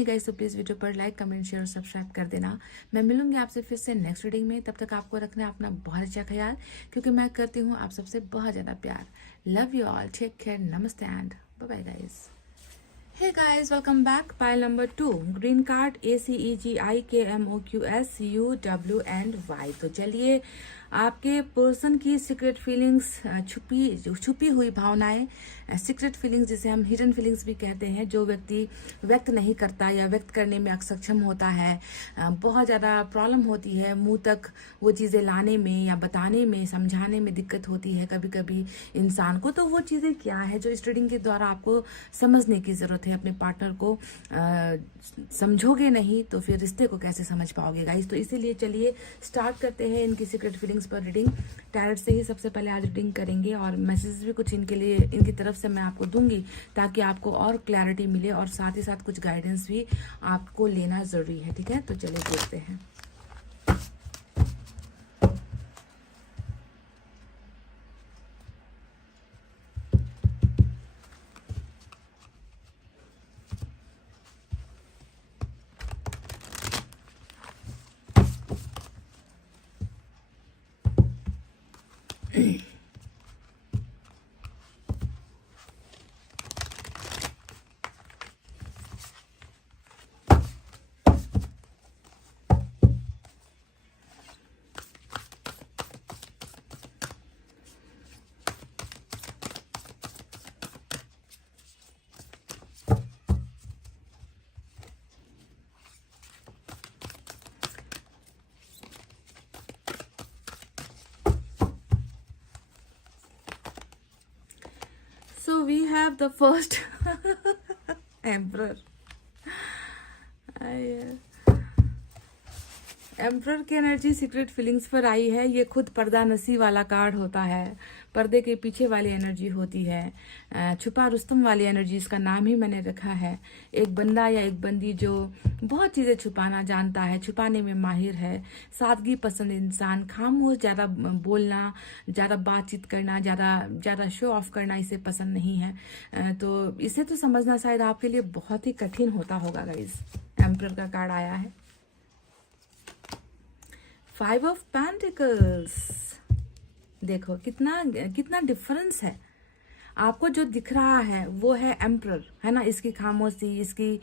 गाइज। तो प्लीज वीडियो पर लाइक, कमेंट, शेयर और सब्सक्राइब कर देना। मैं मिलूंगी आपसे फिर से नेक्स्ट रीडिंग में। तब तक आपको रखना अपना बहुत अच्छा ख्याल, क्योंकि मैं करती हूँ आप सबसे बहुत ज्यादा प्यार। Love you all, take care, नमस्ते and bye bye guys. Hey guys, welcome back. Pile number 2, green card ACEGIKMOQSUW and Y। तो चलिए, आपके पर्सन की सीक्रेट फीलिंग्स, छुपी हुई भावनाएं, सीक्रेट फीलिंग्स जिसे हम हिडन फीलिंग्स भी कहते हैं, जो व्यक्ति व्यक्त नहीं करता या व्यक्त करने में असक्षम होता है, बहुत ज़्यादा प्रॉब्लम होती है मुंह तक वो चीज़ें लाने में या बताने में, समझाने में दिक्कत होती है कभी कभी इंसान को। तो वो चीज़ें क्या है जो इस रीडिंग के द्वारा आपको समझने की ज़रूरत है। अपने पार्टनर को समझोगे नहीं तो फिर रिश्ते को कैसे समझ पाओगे गाइस। तो इसीलिए चलिए स्टार्ट करते हैं इनकी सीक्रेट फीलिंग्स पर रीडिंग। टैरेट से ही सबसे पहले आज रीडिंग करेंगे, और मैसेज भी कुछ इनके लिए, इनकी तरफ से मैं आपको दूंगी, ताकि आपको और क्लैरिटी मिले, और साथ ही साथ कुछ गाइडेंस भी आपको लेना जरूरी है, ठीक है। तो चलिए देखते हैं। So we have the first Emperor. Emperor की एनर्जी सीक्रेट फीलिंग्स पर आई है। ये खुद पर्दा नसी वाला कार्ड होता है, पर्दे के पीछे वाली एनर्जी होती है, छुपा रुस्तम वाली एनर्जी, इसका नाम ही मैंने रखा है। एक बंदा या एक बंदी जो बहुत चीज़ें छुपाना जानता है, छुपाने में माहिर है, सादगी पसंद इंसान, खामोश, ज़्यादा बोलना, ज़्यादा बातचीत करना, ज़्यादा शो ऑफ करना इसे पसंद नहीं है। तो इसे तो समझना शायद आपके लिए बहुत ही कठिन होता होगा गाइस। एम्परर का कार्ड आया है, 5 ऑफ पेंटिकल्स। देखो कितना डिफरेंस है। आपको जो दिख रहा है वो है एम्परर, है ना। इसकी खामोशी, इसकी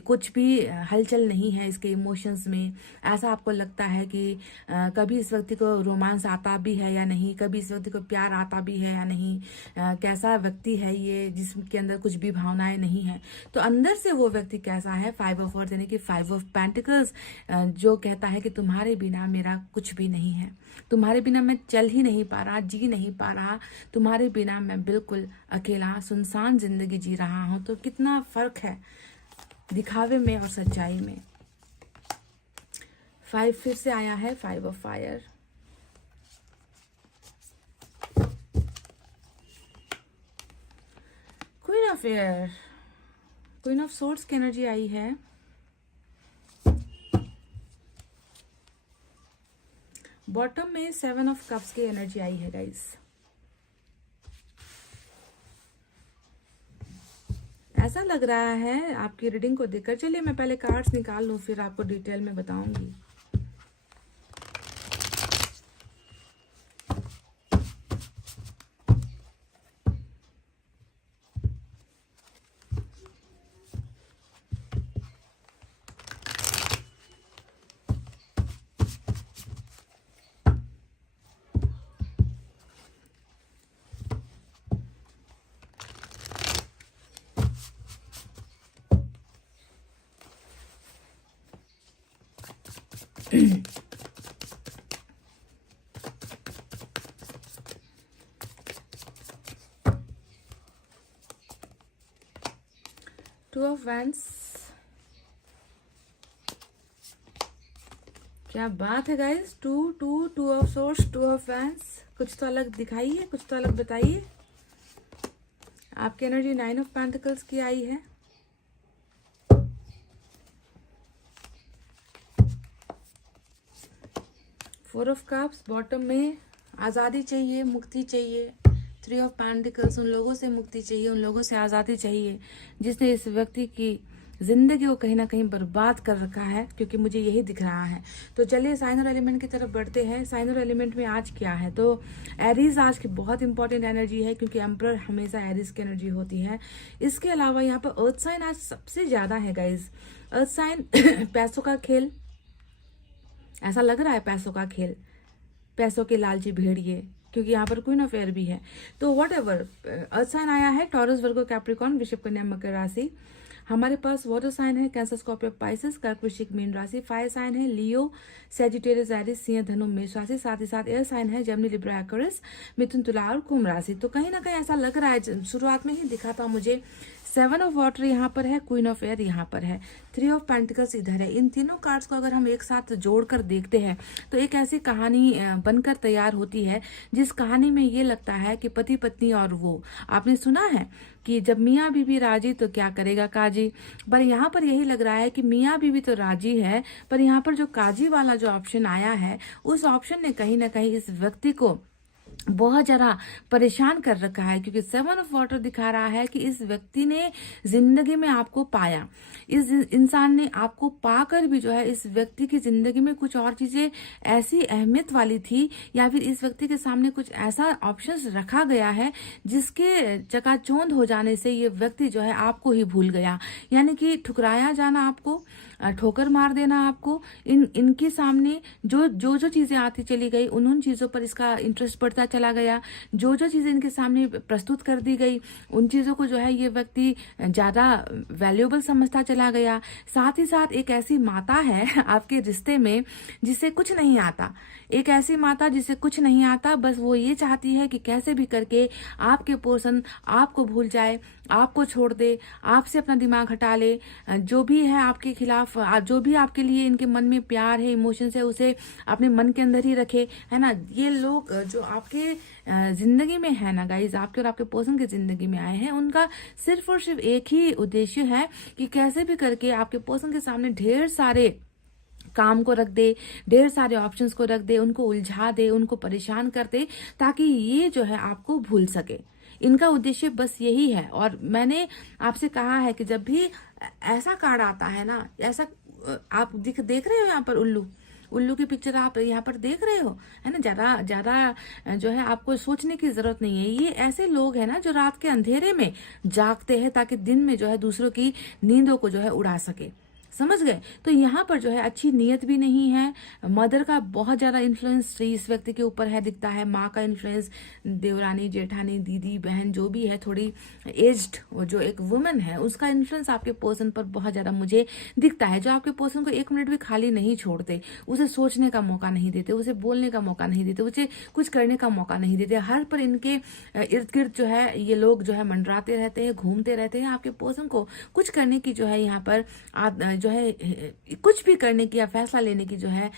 कुछ भी हलचल नहीं है इसके इमोशंस में। ऐसा आपको लगता है कि कभी इस व्यक्ति को रोमांस आता भी है या नहीं, कभी इस व्यक्ति को प्यार आता भी है या नहीं, कैसा व्यक्ति है ये जिसके अंदर कुछ भी भावनाएं नहीं है। तो अंदर से वो व्यक्ति कैसा है, 5 ऑफ वर्ड्स यानी कि 5 ऑफ पेंटिकल्स, जो कहता है कि तुम्हारे बिना मेरा कुछ भी नहीं है, तुम्हारे बिना मैं चल ही नहीं पा रहा, जी नहीं पा रहा, तुम्हारे बिना मैं बिल्कुल अकेला सुनसान जिंदगी जी रहा हूं। तो कितना फर्क है दिखावे में और सच्चाई में। 5 फिर से आया है, 5 of fire. Of air, queen of swords की एनर्जी आई है। बॉटम में 7 ऑफ कप्स की एनर्जी आई है गाइस। ऐसा लग रहा है आपकी रीडिंग को देखकर, चलिए मैं पहले कार्ड्स निकाल लूं फिर आपको डिटेल में बताऊंगी। टू ऑफ वैंड्स, क्या बात है guys. Two of source, two of wands. कुछ तो अलग दिखाइए, कुछ तो अलग बताइए। आपकी एनर्जी 9 ऑफ पेंटिकल्स की आई है। फोर ऑफ कप्स, बॉटम में आज़ादी चाहिए, मुक्ति चाहिए। 3 ऑफ पेंटिकल्स, उन लोगों से मुक्ति चाहिए, उन लोगों से आज़ादी चाहिए जिसने इस व्यक्ति की जिंदगी को कहीं ना कहीं बर्बाद कर रखा है, क्योंकि मुझे यही दिख रहा है। तो चलिए साइन और एलिमेंट की तरफ बढ़ते हैं। साइन और एलिमेंट में आज क्या है, तो एरीज आज की बहुत इंपॉर्टेंट एनर्जी है, क्योंकि एम्परर हमेशा एरीज की एनर्जी होती है। इसके अलावा यहाँ पर अर्थ साइन आज सबसे ज्यादा है गाइज। अर्थ साइन पैसों का खेल, ऐसा लग रहा है पैसों का खेल, पैसों के लालची भेड़िए, क्योंकि यहाँ पर क्वीन ऑफ एयर भी है। तो वट एवर, अर्थ साइन आया है टॉरस, वर्गो, कैप्रिकॉर्न, वृषभ, कन्या, मकर राशि। हमारे पास वाटर साइन है कैंसर, स्कॉर्पियो, पाइसेस, कर्क, वृश्चिक, मीन राशि। फायर साइन है लियो, सेजिटेरियस, एरिस, सिंह, धनु, मेष राशि। साथ ही साथ एयर साइन है जेमिनी, लिब्रा, एक्वेरियस, मिथुन, तुला और कुंभ राशि। तो कहीं ना कहीं ऐसा लग रहा है, शुरुआत में ही दिखा था मुझे, 7 ऑफ वाटर यहाँ पर है, क्वीन ऑफ एयर यहाँ पर है, 3 ऑफ पेंटिकल्स इधर है। इन तीनों कार्ड्स को अगर हम एक साथ जोड़कर देखते हैं तो एक ऐसी कहानी बनकर तैयार होती है जिस कहानी में ये लगता है कि पति पत्नी और वो, आपने सुना है कि जब मियाँ बीवी राजी तो क्या करेगा काजी, पर यहाँ पर यही लग रहा है कि मियाँ बीवी तो राजी है, पर यहाँ पर जो काजी वाला जो ऑप्शन आया है, उस ऑप्शन ने कहीं ना कहीं इस व्यक्ति को बहुत ज्यादा परेशान कर रखा है, क्योंकि 7 ऑफ वाटर दिखा रहा है कि इस व्यक्ति ने जिंदगी में आपको पाया, इस इंसान ने आपको पाकर भी जो है इस व्यक्ति की जिंदगी में कुछ और चीजें ऐसी अहमियत वाली थी, या फिर इस व्यक्ति के सामने कुछ ऐसा ऑप्शंस रखा गया है जिसके चकाचौंध हो जाने से ये व्यक्ति जो है आपको ही भूल गया। यानी कि ठुकराया जाना, आपको ठोकर मार देना, आपको इनके सामने जो जो जो चीजें आती चली गई, उन चीजों पर इसका इंटरेस्ट बढ़ता चला गया। जो जो चीजें इनके सामने प्रस्तुत कर दी गई, उन चीजों को जो है ये व्यक्ति ज्यादा वैल्यूएबल समझता चला गया। साथ ही साथ एक ऐसी माता है आपके रिश्ते में जिसे कुछ नहीं आता, एक ऐसी माता जिसे कुछ नहीं आता, बस वो ये चाहती है कि कैसे भी करके आपके पोर्शन आपको भूल जाए, आपको छोड़ दे, आपसे अपना दिमाग हटा ले, जो भी है आपके खिलाफ, जो भी आपके लिए इनके मन में प्यार है, इमोशंस है, उसे अपने मन के अंदर ही रखे, है ना। ये लोग जो आपके जिंदगी में है ना गाइज, आपके और आपके पर्सन की जिंदगी में आए हैं, उनका सिर्फ और सिर्फ एक ही उद्देश्य है कि कैसे भी करके आपके पर्सन के सामने ढेर सारे काम को रख दे, ढेर सारे ऑप्शंस को रख दे, उनको उलझा दे, उनको परेशान कर दे, ताकि ये जो है आपको भूल सके। इनका उद्देश्य बस यही है। और मैंने आपसे कहा है कि जब भी ऐसा कार्ड आता है ना, ऐसा आप देख रहे हो यहाँ पर उल्लू की पिक्चर आप यहाँ पर देख रहे हो, है ना। ज्यादा जो है आपको सोचने की जरूरत नहीं है। ये ऐसे लोग हैं ना जो रात के अंधेरे में जागते हैं ताकि दिन में जो है दूसरों की नींदों को जो है उड़ा सके, समझ गए। तो यहाँ पर जो है अच्छी नीयत भी नहीं है। मदर का बहुत ज्यादा इन्फ्लुएंस इस व्यक्ति के ऊपर है, दिखता है। माँ का इन्फ्लुएंस, देवरानी, जेठानी, दीदी, बहन जो भी है, थोड़ी एज्ड जो एक वुमन है, उसका इन्फ्लुएंस आपके पर्सन पर बहुत ज्यादा मुझे दिखता है, जो आपके पर्सन को 1 मिनट भी खाली नहीं छोड़ते, उसे सोचने का मौका नहीं देते, उसे बोलने का मौका नहीं देते, उसे कुछ करने का मौका नहीं देते। हर पर इनके इर्द गिर्द जो है ये लोग जो है मंडराते रहते हैं, घूमते रहते हैं। आपके पर्सन को कुछ करने की जो है यहाँ पर जो है कुछ भी करने की या फैसला लेने की जो है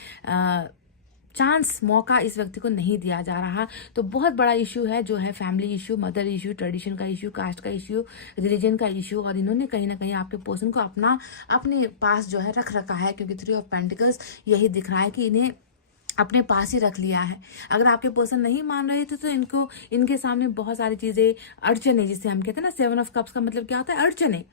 चांस, मौका इस व्यक्ति को नहीं दिया जा रहा। तो बहुत बड़ा इश्यू है जो है family issue, mother issue, tradition का इश्यू, कास्ट का इश्यू, रिलीजन का इश्यू, और इन्होंने कहीं ना कहीं आपके पर्सन को अपने पास जो है रख रखा है, क्योंकि 3 ऑफ पेंटिकल्स यही दिख रहा है कि इन्हें अपने पास ही रख लिया है। अगर आपके पर्सन नहीं मान रहे थे तो इनके सामने बहुत सारी चीजें, अड़चने जिसे हम कहते हैं ना, 7 ऑफ कप्स का मतलब क्या होता है, अड़चने,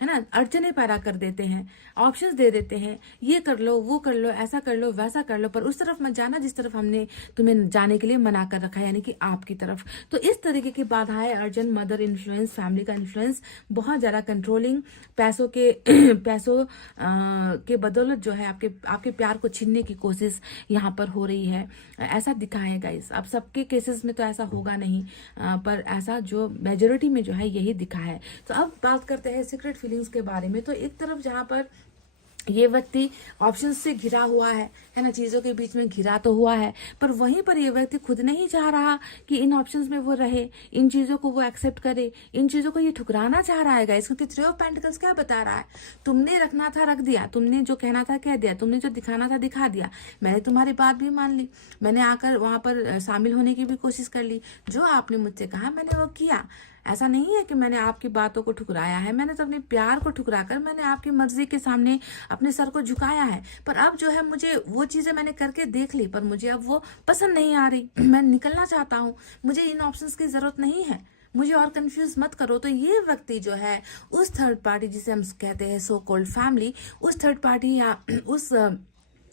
है ना, अड़चने पैदा कर देते हैं, ऑप्शंस दे देते हैं, ये कर लो, वो कर लो, ऐसा कर लो, वैसा कर लो, पर उस तरफ मत जाना जिस तरफ हमने तुम्हें जाने के लिए मना कर रखा है, यानी कि आपकी तरफ। तो इस तरीके की बाधाएं, अर्जन, मदर इन्फ्लुएंस, फैमिली का इन्फ्लुएंस, बहुत ज्यादा कंट्रोलिंग, पैसों के बदौलत जो है आपके प्यार को छीनने की कोशिश यहाँ पर हो रही है, ऐसा दिखा है गाइस। अब सबके केसेस में तो ऐसा होगा नहीं, पर ऐसा जो मेजोरिटी में जो है यही दिखा है। तो अब बात करते हैं सीक्रेट फीलिंग्स के बारे में। तो एक तरफ जहां पर ये व्यक्ति ऑप्शन से घिरा हुआ है ना, चीजों के बीच में घिरा तो हुआ है, पर वहीं पर ये व्यक्ति खुद नहीं चाह रहा कि इन ऑप्शंस में वो रहे, इन चीजों को वो एक्सेप्ट करे, इन चीजों को ये ठुकराना चाह रहा है गाइस। क्योंकि 3 ऑफ पेंटिकल्स क्या बता रहा है, तुमने रखना था रख दिया, तुमने जो कहना था कह दिया, तुमने जो दिखाना था दिखा दिया, मैंने तुम्हारी बात भी मान ली, मैंने आकर वहां पर शामिल होने की भी कोशिश कर ली, जो आपने मुझसे कहा मैंने वो किया। ऐसा नहीं है कि मैंने आपकी बातों को ठुकराया है, मैंने तो अपने प्यार को ठुकराकर मैंने आपकी मर्जी के सामने अपने सर को झुकाया है। पर अब जो है मुझे वो चीजें मैंने करके देख ली, पर मुझे अब वो पसंद नहीं आ रही, मैं निकलना चाहता हूँ, मुझे इन ऑप्शंस की जरूरत नहीं है, मुझे और कंफ्यूज मत करो। तो ये व्यक्ति जो है उस थर्ड पार्टी जिसे हम कहते हैं सो कॉल्ड फैमिली, उस थर्ड पार्टी या उस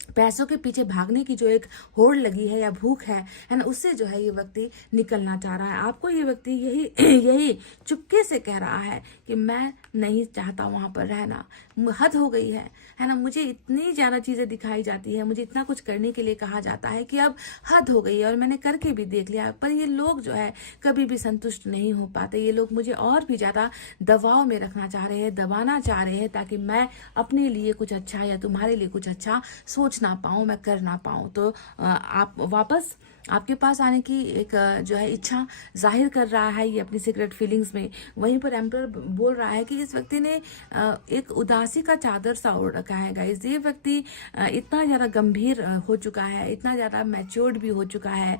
पैसों के पीछे भागने की जो एक होड़ लगी है या भूख है ना, उससे जो है ये व्यक्ति निकलना चाह रहा है। आपको ये व्यक्ति यही चुपके से कह रहा है कि मैं नहीं चाहता वहां पर रहना, हद हो गई है ना, मुझे इतनी ज्यादा चीजें दिखाई जाती है, मुझे इतना कुछ करने के लिए कहा जाता है कि अब हद हो गई है, और मैंने करके भी देख लिया। पर ये लोग जो है कभी भी संतुष्ट नहीं हो पाते, ये लोग मुझे और भी ज्यादा दबाव में रखना चाह रहे हैं, दबाना चाह रहे हैं, ताकि मैं अपने लिए कुछ अच्छा या तुम्हारे लिए कुछ अच्छा सोच ना पाऊं, मैं कर ना पाऊं। तो आप वापस आपके पास आने की एक जो है इच्छा जाहिर कर रहा है ये अपनी सीक्रेट फीलिंग्स में। वहीं पर एम्परर बोल रहा है कि इस व्यक्ति ने एक उदासी का चादर सा ओढ़ रखा है गाइस। ये व्यक्ति इतना ज्यादा गंभीर हो चुका है, इतना ज्यादा मैच्योर्ड भी हो चुका है,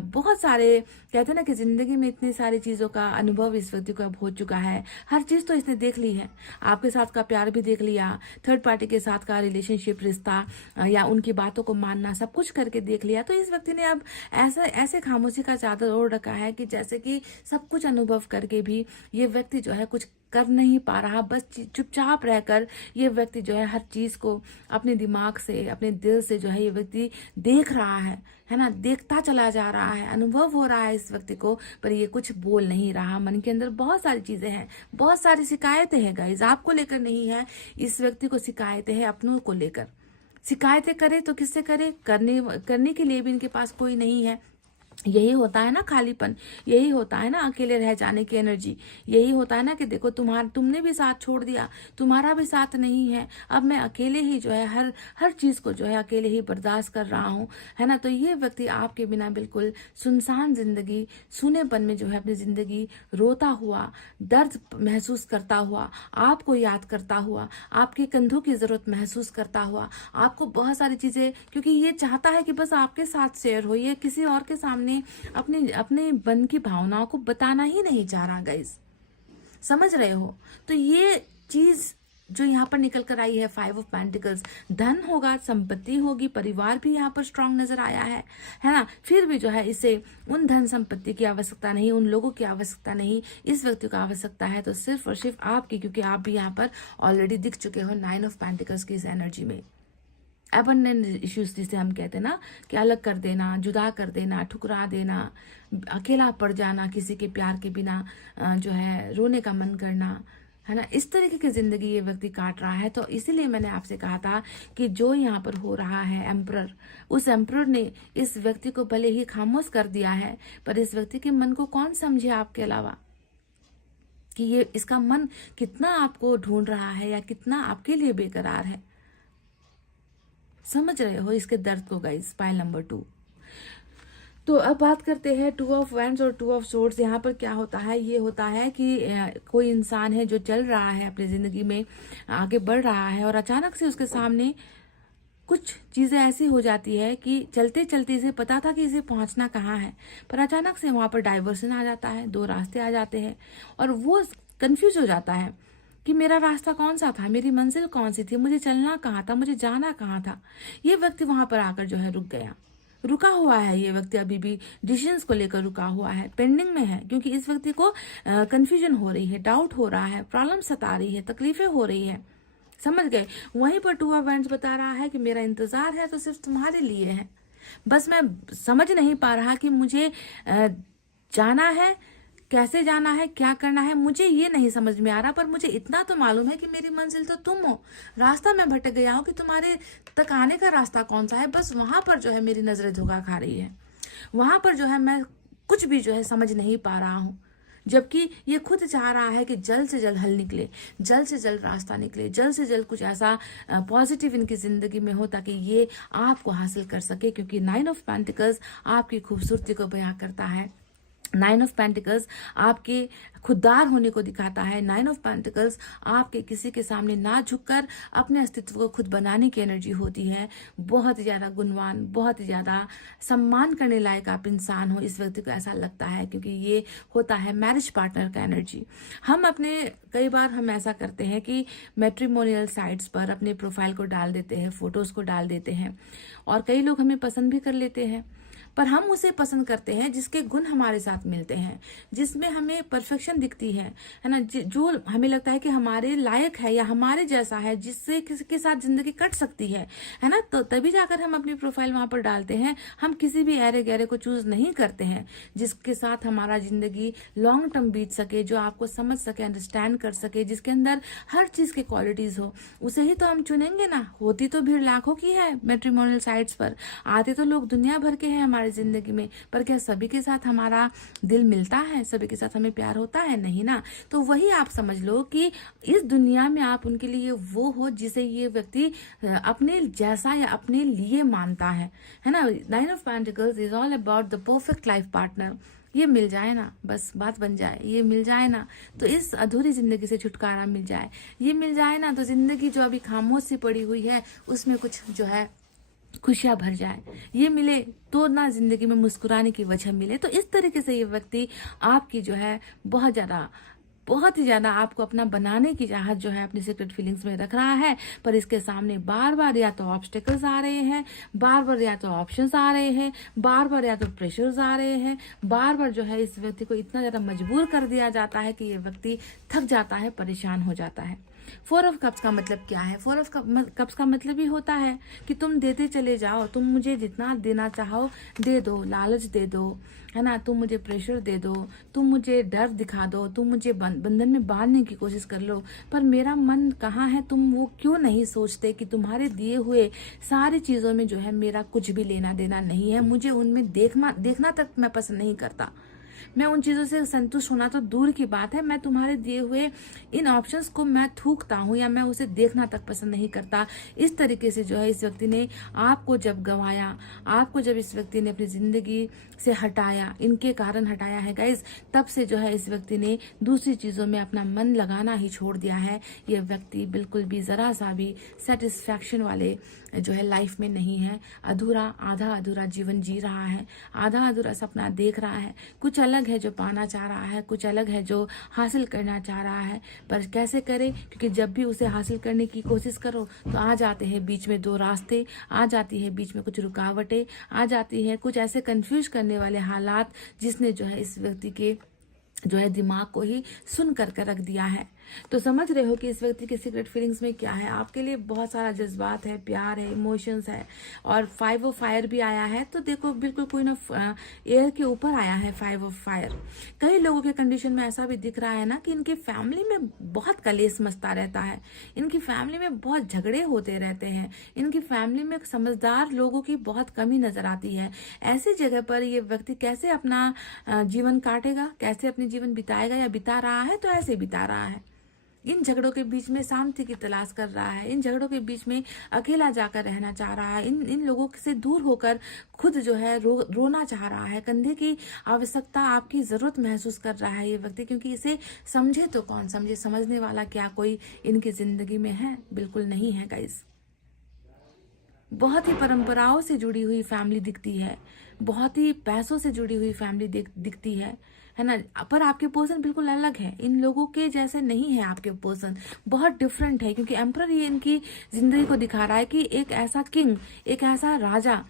बहुत सारे कहते हैं ना कि जिंदगी में इतनी सारी चीजों का अनुभव इस व्यक्ति को अब हो चुका है। हर चीज तो इसने देख ली है, आपके साथ का प्यार भी देख लिया, थर्ड पार्टी के साथ का रिलेशनशिप, रिश्ता या उनकी बातों को मानना, सब कुछ करके देख लिया। तो इस व्यक्ति ने अब ऐसे खामोशी का चादर ओढ़ रखा है कि जैसे कि सब कुछ अनुभव करके भी ये व्यक्ति जो है कुछ कर नहीं पा रहा, बस चुपचाप रहकर ये व्यक्ति जो है हर चीज को अपने दिमाग से, अपने दिल से जो है ये व्यक्ति देख रहा है ना, देखता चला जा रहा है, अनुभव हो रहा है इस व्यक्ति को, पर ये कुछ बोल नहीं रहा। मन के अंदर बहुत सारी चीजें हैं, बहुत सारी शिकायतें हैं गाइज, आपको लेकर नहीं है, इस व्यक्ति को शिकायतें हैं अपनों को लेकर। शिकायतें करे तो किससे करे, करने के लिए भी इनके पास कोई नहीं है। यही होता है ना खालीपन, यही होता है ना अकेले रह जाने की एनर्जी, यही होता है ना कि देखो तुमने भी साथ छोड़ दिया, तुम्हारा भी साथ नहीं है, अब मैं अकेले ही जो है हर चीज को जो है अकेले ही बर्दाश्त कर रहा हूँ, है ना। तो ये व्यक्ति आपके बिना बिल्कुल सुनसान जिंदगी, सूनेपन में जो है अपनी जिंदगी रोता हुआ, दर्द महसूस करता हुआ, आपको याद करता हुआ, आपके कंधों की जरूरत महसूस करता हुआ, आपको बहुत सारी चीजें, क्योंकि ये चाहता है कि बस आपके साथ शेयर हो, ये किसी और के सामने अपने मन की भावनाओं को बताना ही नहीं चाह रहा गाइस, समझ रहे हो। तो ये चीज जो यहाँ पर निकल कर आई है 5 ऑफ पेंटिकल्स, धन होगा, संपत्ति होगी, परिवार भी यहाँ पर स्ट्रांग नजर आया है ना। फिर भी जो है इसे उन धन संपत्ति की आवश्यकता नहीं, उन लोगों की आवश्यकता नहीं, इस व्यक्ति को आवश्यकता है तो सिर्फ और सिर्फ आपकी, क्योंकि आप भी यहाँ पर ऑलरेडी दिख चुके हो 9 ऑफ पेंटिकल्स की इस एनर्जी में। एबंडेंस इश्यूज जिसे हम कहते हैं ना, कि अलग कर देना, जुदा कर देना, ठुकरा देना, अकेला पड़ जाना, किसी के प्यार के बिना जो है रोने का मन करना, है ना, इस तरीके की जिंदगी ये व्यक्ति काट रहा है। तो इसीलिए मैंने आपसे कहा था कि जो यहाँ पर हो रहा है एम्परर, उस एम्परर ने इस व्यक्ति को भले ही खामोश कर दिया है, पर इस व्यक्ति के मन को कौन समझे आपके अलावा, कि ये इसका मन कितना आपको ढूंढ रहा है या कितना आपके लिए बेकरार है। समझ रहे हो इसके दर्द को गाइस। Pile number 2। तो अब बात करते हैं 2 ऑफ वैंड्स और 2 ऑफ सोर्ड्स। यहाँ पर क्या होता है, ये होता है कि कोई इंसान है जो चल रहा है अपनी जिंदगी में, आगे बढ़ रहा है, और अचानक से उसके सामने कुछ चीज़ें ऐसी हो जाती है कि चलते चलते इसे पता था कि इसे पहुंचना कहाँ है, पर अचानक से वहां पर डाइवर्सन आ जाता है, दो रास्ते आ जाते हैं और वो कंफ्यूज हो जाता है कि मेरा रास्ता कौन सा था, मेरी मंजिल कौन सी थी, मुझे चलना कहाँ था, मुझे जाना कहाँ था। ये व्यक्ति वहां पर आकर जो है रुक गया, रुका हुआ है। ये व्यक्ति अभी भी डिसीजंस को लेकर रुका हुआ है, पेंडिंग में है, क्योंकि इस व्यक्ति को कंफ्यूजन हो रही है, डाउट हो रहा है, प्रॉब्लम सता रही है, तकलीफें हो रही है। समझ गए? वहीं पर टू ऑफ वैंड्स बता रहा है कि मेरा इंतजार है तो सिर्फ तुम्हारे लिए है, बस मैं समझ नहीं पा रहा कि मुझे जाना है, कैसे जाना है, क्या करना है, मुझे ये नहीं समझ में आ रहा। पर मुझे इतना तो मालूम है कि मेरी मंजिल तो तुम हो, रास्ता मैं भटक गया हूँ कि तुम्हारे तक आने का रास्ता कौन सा है, बस वहां पर जो है मेरी नजरें धोखा खा रही है, वहां पर जो है मैं कुछ भी जो है समझ नहीं पा रहा हूँ। जबकि ये खुद चाह रहा है कि जल्द से जल्द हल निकले, जल्द से जल्द रास्ता निकले, जल्द से जल्द कुछ ऐसा पॉजिटिव इनकी जिंदगी में हो ताकि ये आपको हासिल कर सके, क्योंकि 9 ऑफ पेंटिकल्स आपकी खूबसूरती को बयां करता है। 9 ऑफ पेंटिकल्स आपके खुददार होने को दिखाता है। 9 ऑफ पेंटिकल्स आपके किसी के सामने ना झुककर अपने अस्तित्व को खुद बनाने की एनर्जी होती है। बहुत ज्यादा गुणवान, बहुत ज्यादा सम्मान करने लायक आप इंसान हो, इस व्यक्ति को ऐसा लगता है, क्योंकि ये होता है मैरिज पार्टनर का एनर्जी। कई बार हम ऐसा करते हैं कि मैट्रिमोनियल साइट्स पर अपने प्रोफाइल को डाल देते हैं, फोटोज को डाल देते हैं, और कई लोग हमें पसंद भी कर लेते हैं, पर हम उसे पसंद करते हैं जिसके गुण हमारे साथ मिलते हैं, जिसमें हमें परफेक्शन दिखती है ना, जो हमें लगता है कि हमारे लायक है या हमारे जैसा है, जिससे किसी के साथ जिंदगी कट सकती है ना। तो तभी जाकर हम अपनी प्रोफाइल वहां पर डालते हैं। हम किसी भी ऐरे गहरे को चूज नहीं करते हैं जिसके साथ हमारा जिंदगी लॉन्ग टर्म बीत सके, जो आपको समझ सके, अंडरस्टैंड कर सके, जिसके अंदर हर चीज के क्वालिटीज हो, उसे ही तो हम चुनेंगे ना। होती तो भीड़ लाखों की है मैट्रिमोनियल साइट्स पर, आते तो लोग दुनिया भर के हैं हमारे जिंदगी में, पर क्या सभी के साथ हमारा दिल मिलता है, सभी के साथ हमें प्यार होता है? नहीं ना। तो वही आप समझ लो कि इस दुनिया में आप उनके लिए वो हो जिसे ये व्यक्ति अपने जैसा या अपने लिए मानता है ना। 9 of pentacles is all about the perfect life partner. ये मिल जाए ना, बस बात बन जाए, ये मिल जाए ना तो इस अधूरी जिंदगी से छुटकारा मिल जाए, ये मिल जाए ना तो जिंदगी जो अभी खामोश सी पड़ी हुई है उसमें कुछ जो है खुशियां भर जाए, ये मिले तो ना जिंदगी में मुस्कुराने की वजह मिले। तो इस तरीके से ये व्यक्ति आपकी जो है बहुत ही ज्यादा आपको अपना बनाने की चाहत जो है अपनी सीक्रेट फीलिंग्स में रख रहा है, पर इसके सामने बार बार या तो ऑब्स्टेकल्स आ रहे हैं, बार बार या तो ऑप्शंस आ रहे हैं, बार बार या तो प्रेशर्स आ रहे हैं, बार बार जो है इस व्यक्ति को इतना ज्यादा मजबूर कर दिया जाता है कि ये व्यक्ति थक जाता है, परेशान हो जाता है। 4 ऑफ कप्स का मतलब क्या है? 4 ऑफ कप्स का मतलब ही होता है कि तुम देते चले जाओ, तुम मुझे जितना देना चाहो दे दो, लालच दे दो, है ना, तुम मुझे प्रेशर दे दो, तुम मुझे डर दिखा दो, तुम मुझे बंधन में बांधने की कोशिश कर लो, पर मेरा मन कहाँ है? तुम वो क्यों नहीं सोचते कि तुम्हारे दिए हुए सारी चीजों में जो है मेरा कुछ भी लेना देना नहीं है, मुझे उनमें देखना तक मैं पसंद नहीं करता, मैं उन चीजों से संतुष्ट होना तो दूर की बात है, मैं तुम्हारे दिए हुए इन ऑप्शंस को मैं थूकता हूँ या मैं उसे देखना तक पसंद नहीं करता। इस तरीके से जो है इस व्यक्ति ने आपको जब गंवाया, आपको जब इस व्यक्ति ने अपनी जिंदगी से हटाया, इनके कारण हटाया है गाइज, तब से जो है इस व्यक्ति ने दूसरी चीजों में अपना मन लगाना ही छोड़ दिया है। ये व्यक्ति बिल्कुल भी जरा सा भी सेटिस्फैक्शन वाले जो है लाइफ में नहीं है, आधा अधूरा जीवन जी रहा है, आधा अधूरा सपना देख रहा है, कुछ अलग है जो पाना चाह रहा है, कुछ अलग है जो हासिल करना चाह रहा है, पर कैसे करे? क्योंकि जब भी उसे हासिल करने की कोशिश करो तो आ जाते हैं बीच में दो रास्ते, आ जाती है बीच में कुछ रुकावटें, आ जाती है कुछ ऐसे कंफ्यूज करने वाले हालात जिसने जो है इस व्यक्ति के जो है दिमाग को ही सुन करके रख दिया है। तो समझ रहे हो कि इस व्यक्ति के सीक्रेट फीलिंग्स में क्या है। आपके लिए बहुत सारा जज्बात है, प्यार है, इमोशंस है, और 5 ऑफ फायर भी आया है। तो देखो बिल्कुल क्वीन ऑफ एयर के ऊपर आया है 5 ऑफ फायर। कई लोगों के कंडीशन में ऐसा भी दिख रहा है ना कि इनके फैमिली में बहुत कलेश मचता रहता है, इनकी फैमिली में बहुत झगड़े होते रहते हैं, इनकी फैमिली में समझदार लोगों की बहुत कमी नजर आती है। ऐसी जगह पर ये व्यक्ति कैसे अपना जीवन काटेगा, कैसे अपनी जीवन बिताएगा, या बिता रहा है तो ऐसे बिता रहा है। इन झगड़ों के बीच में शांति की तलाश कर रहा है, इन झगड़ों के बीच में अकेला जाकर रहना चाह रहा है, इन लोगों से दूर होकर खुद जो है रोना चाह रहा है, कंधे की आवश्यकता, आपकी जरूरत महसूस कर रहा है ये व्यक्ति, क्योंकि इसे समझे तो कौन समझे, समझने वाला क्या कोई इनकी जिंदगी में है? बिल्कुल नहीं है गाइस, बहुत ही परंपराओं से जुड़ी हुई फैमिली दिखती है, बहुत ही पैसों से जुड़ी हुई फैमिली दिखती है ना। पर आपके पर्सन बिल्कुल अलग है, इन लोगों के जैसे नहीं है आपके पर्सन, बहुत डिफरेंट है। क्योंकि एम्परर ये इनकी जिंदगी को दिखा रहा है कि एक ऐसा किंग, एक ऐसा राजा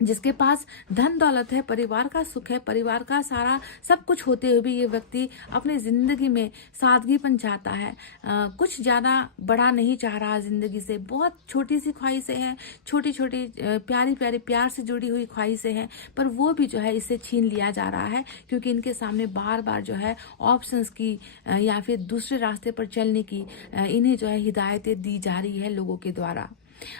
जिसके पास धन दौलत है, परिवार का सुख है, परिवार का सारा सब कुछ होते हुए भी ये व्यक्ति अपनी जिंदगी में सादगीपन चाहता है। कुछ ज्यादा बड़ा नहीं चाह रहा जिंदगी से, बहुत छोटी सी ख्वाहिशें हैं, छोटी छोटी प्यारी प्यारी प्यार से जुड़ी हुई ख्वाहिशें हैं, पर वो भी जो है इससे छीन लिया जा रहा है। क्योंकि इनके सामने बार बार जो है ऑप्शंस की या फिर दूसरे रास्ते पर चलने की इन्हें जो है हिदायतें दी जा रही है लोगों के द्वारा।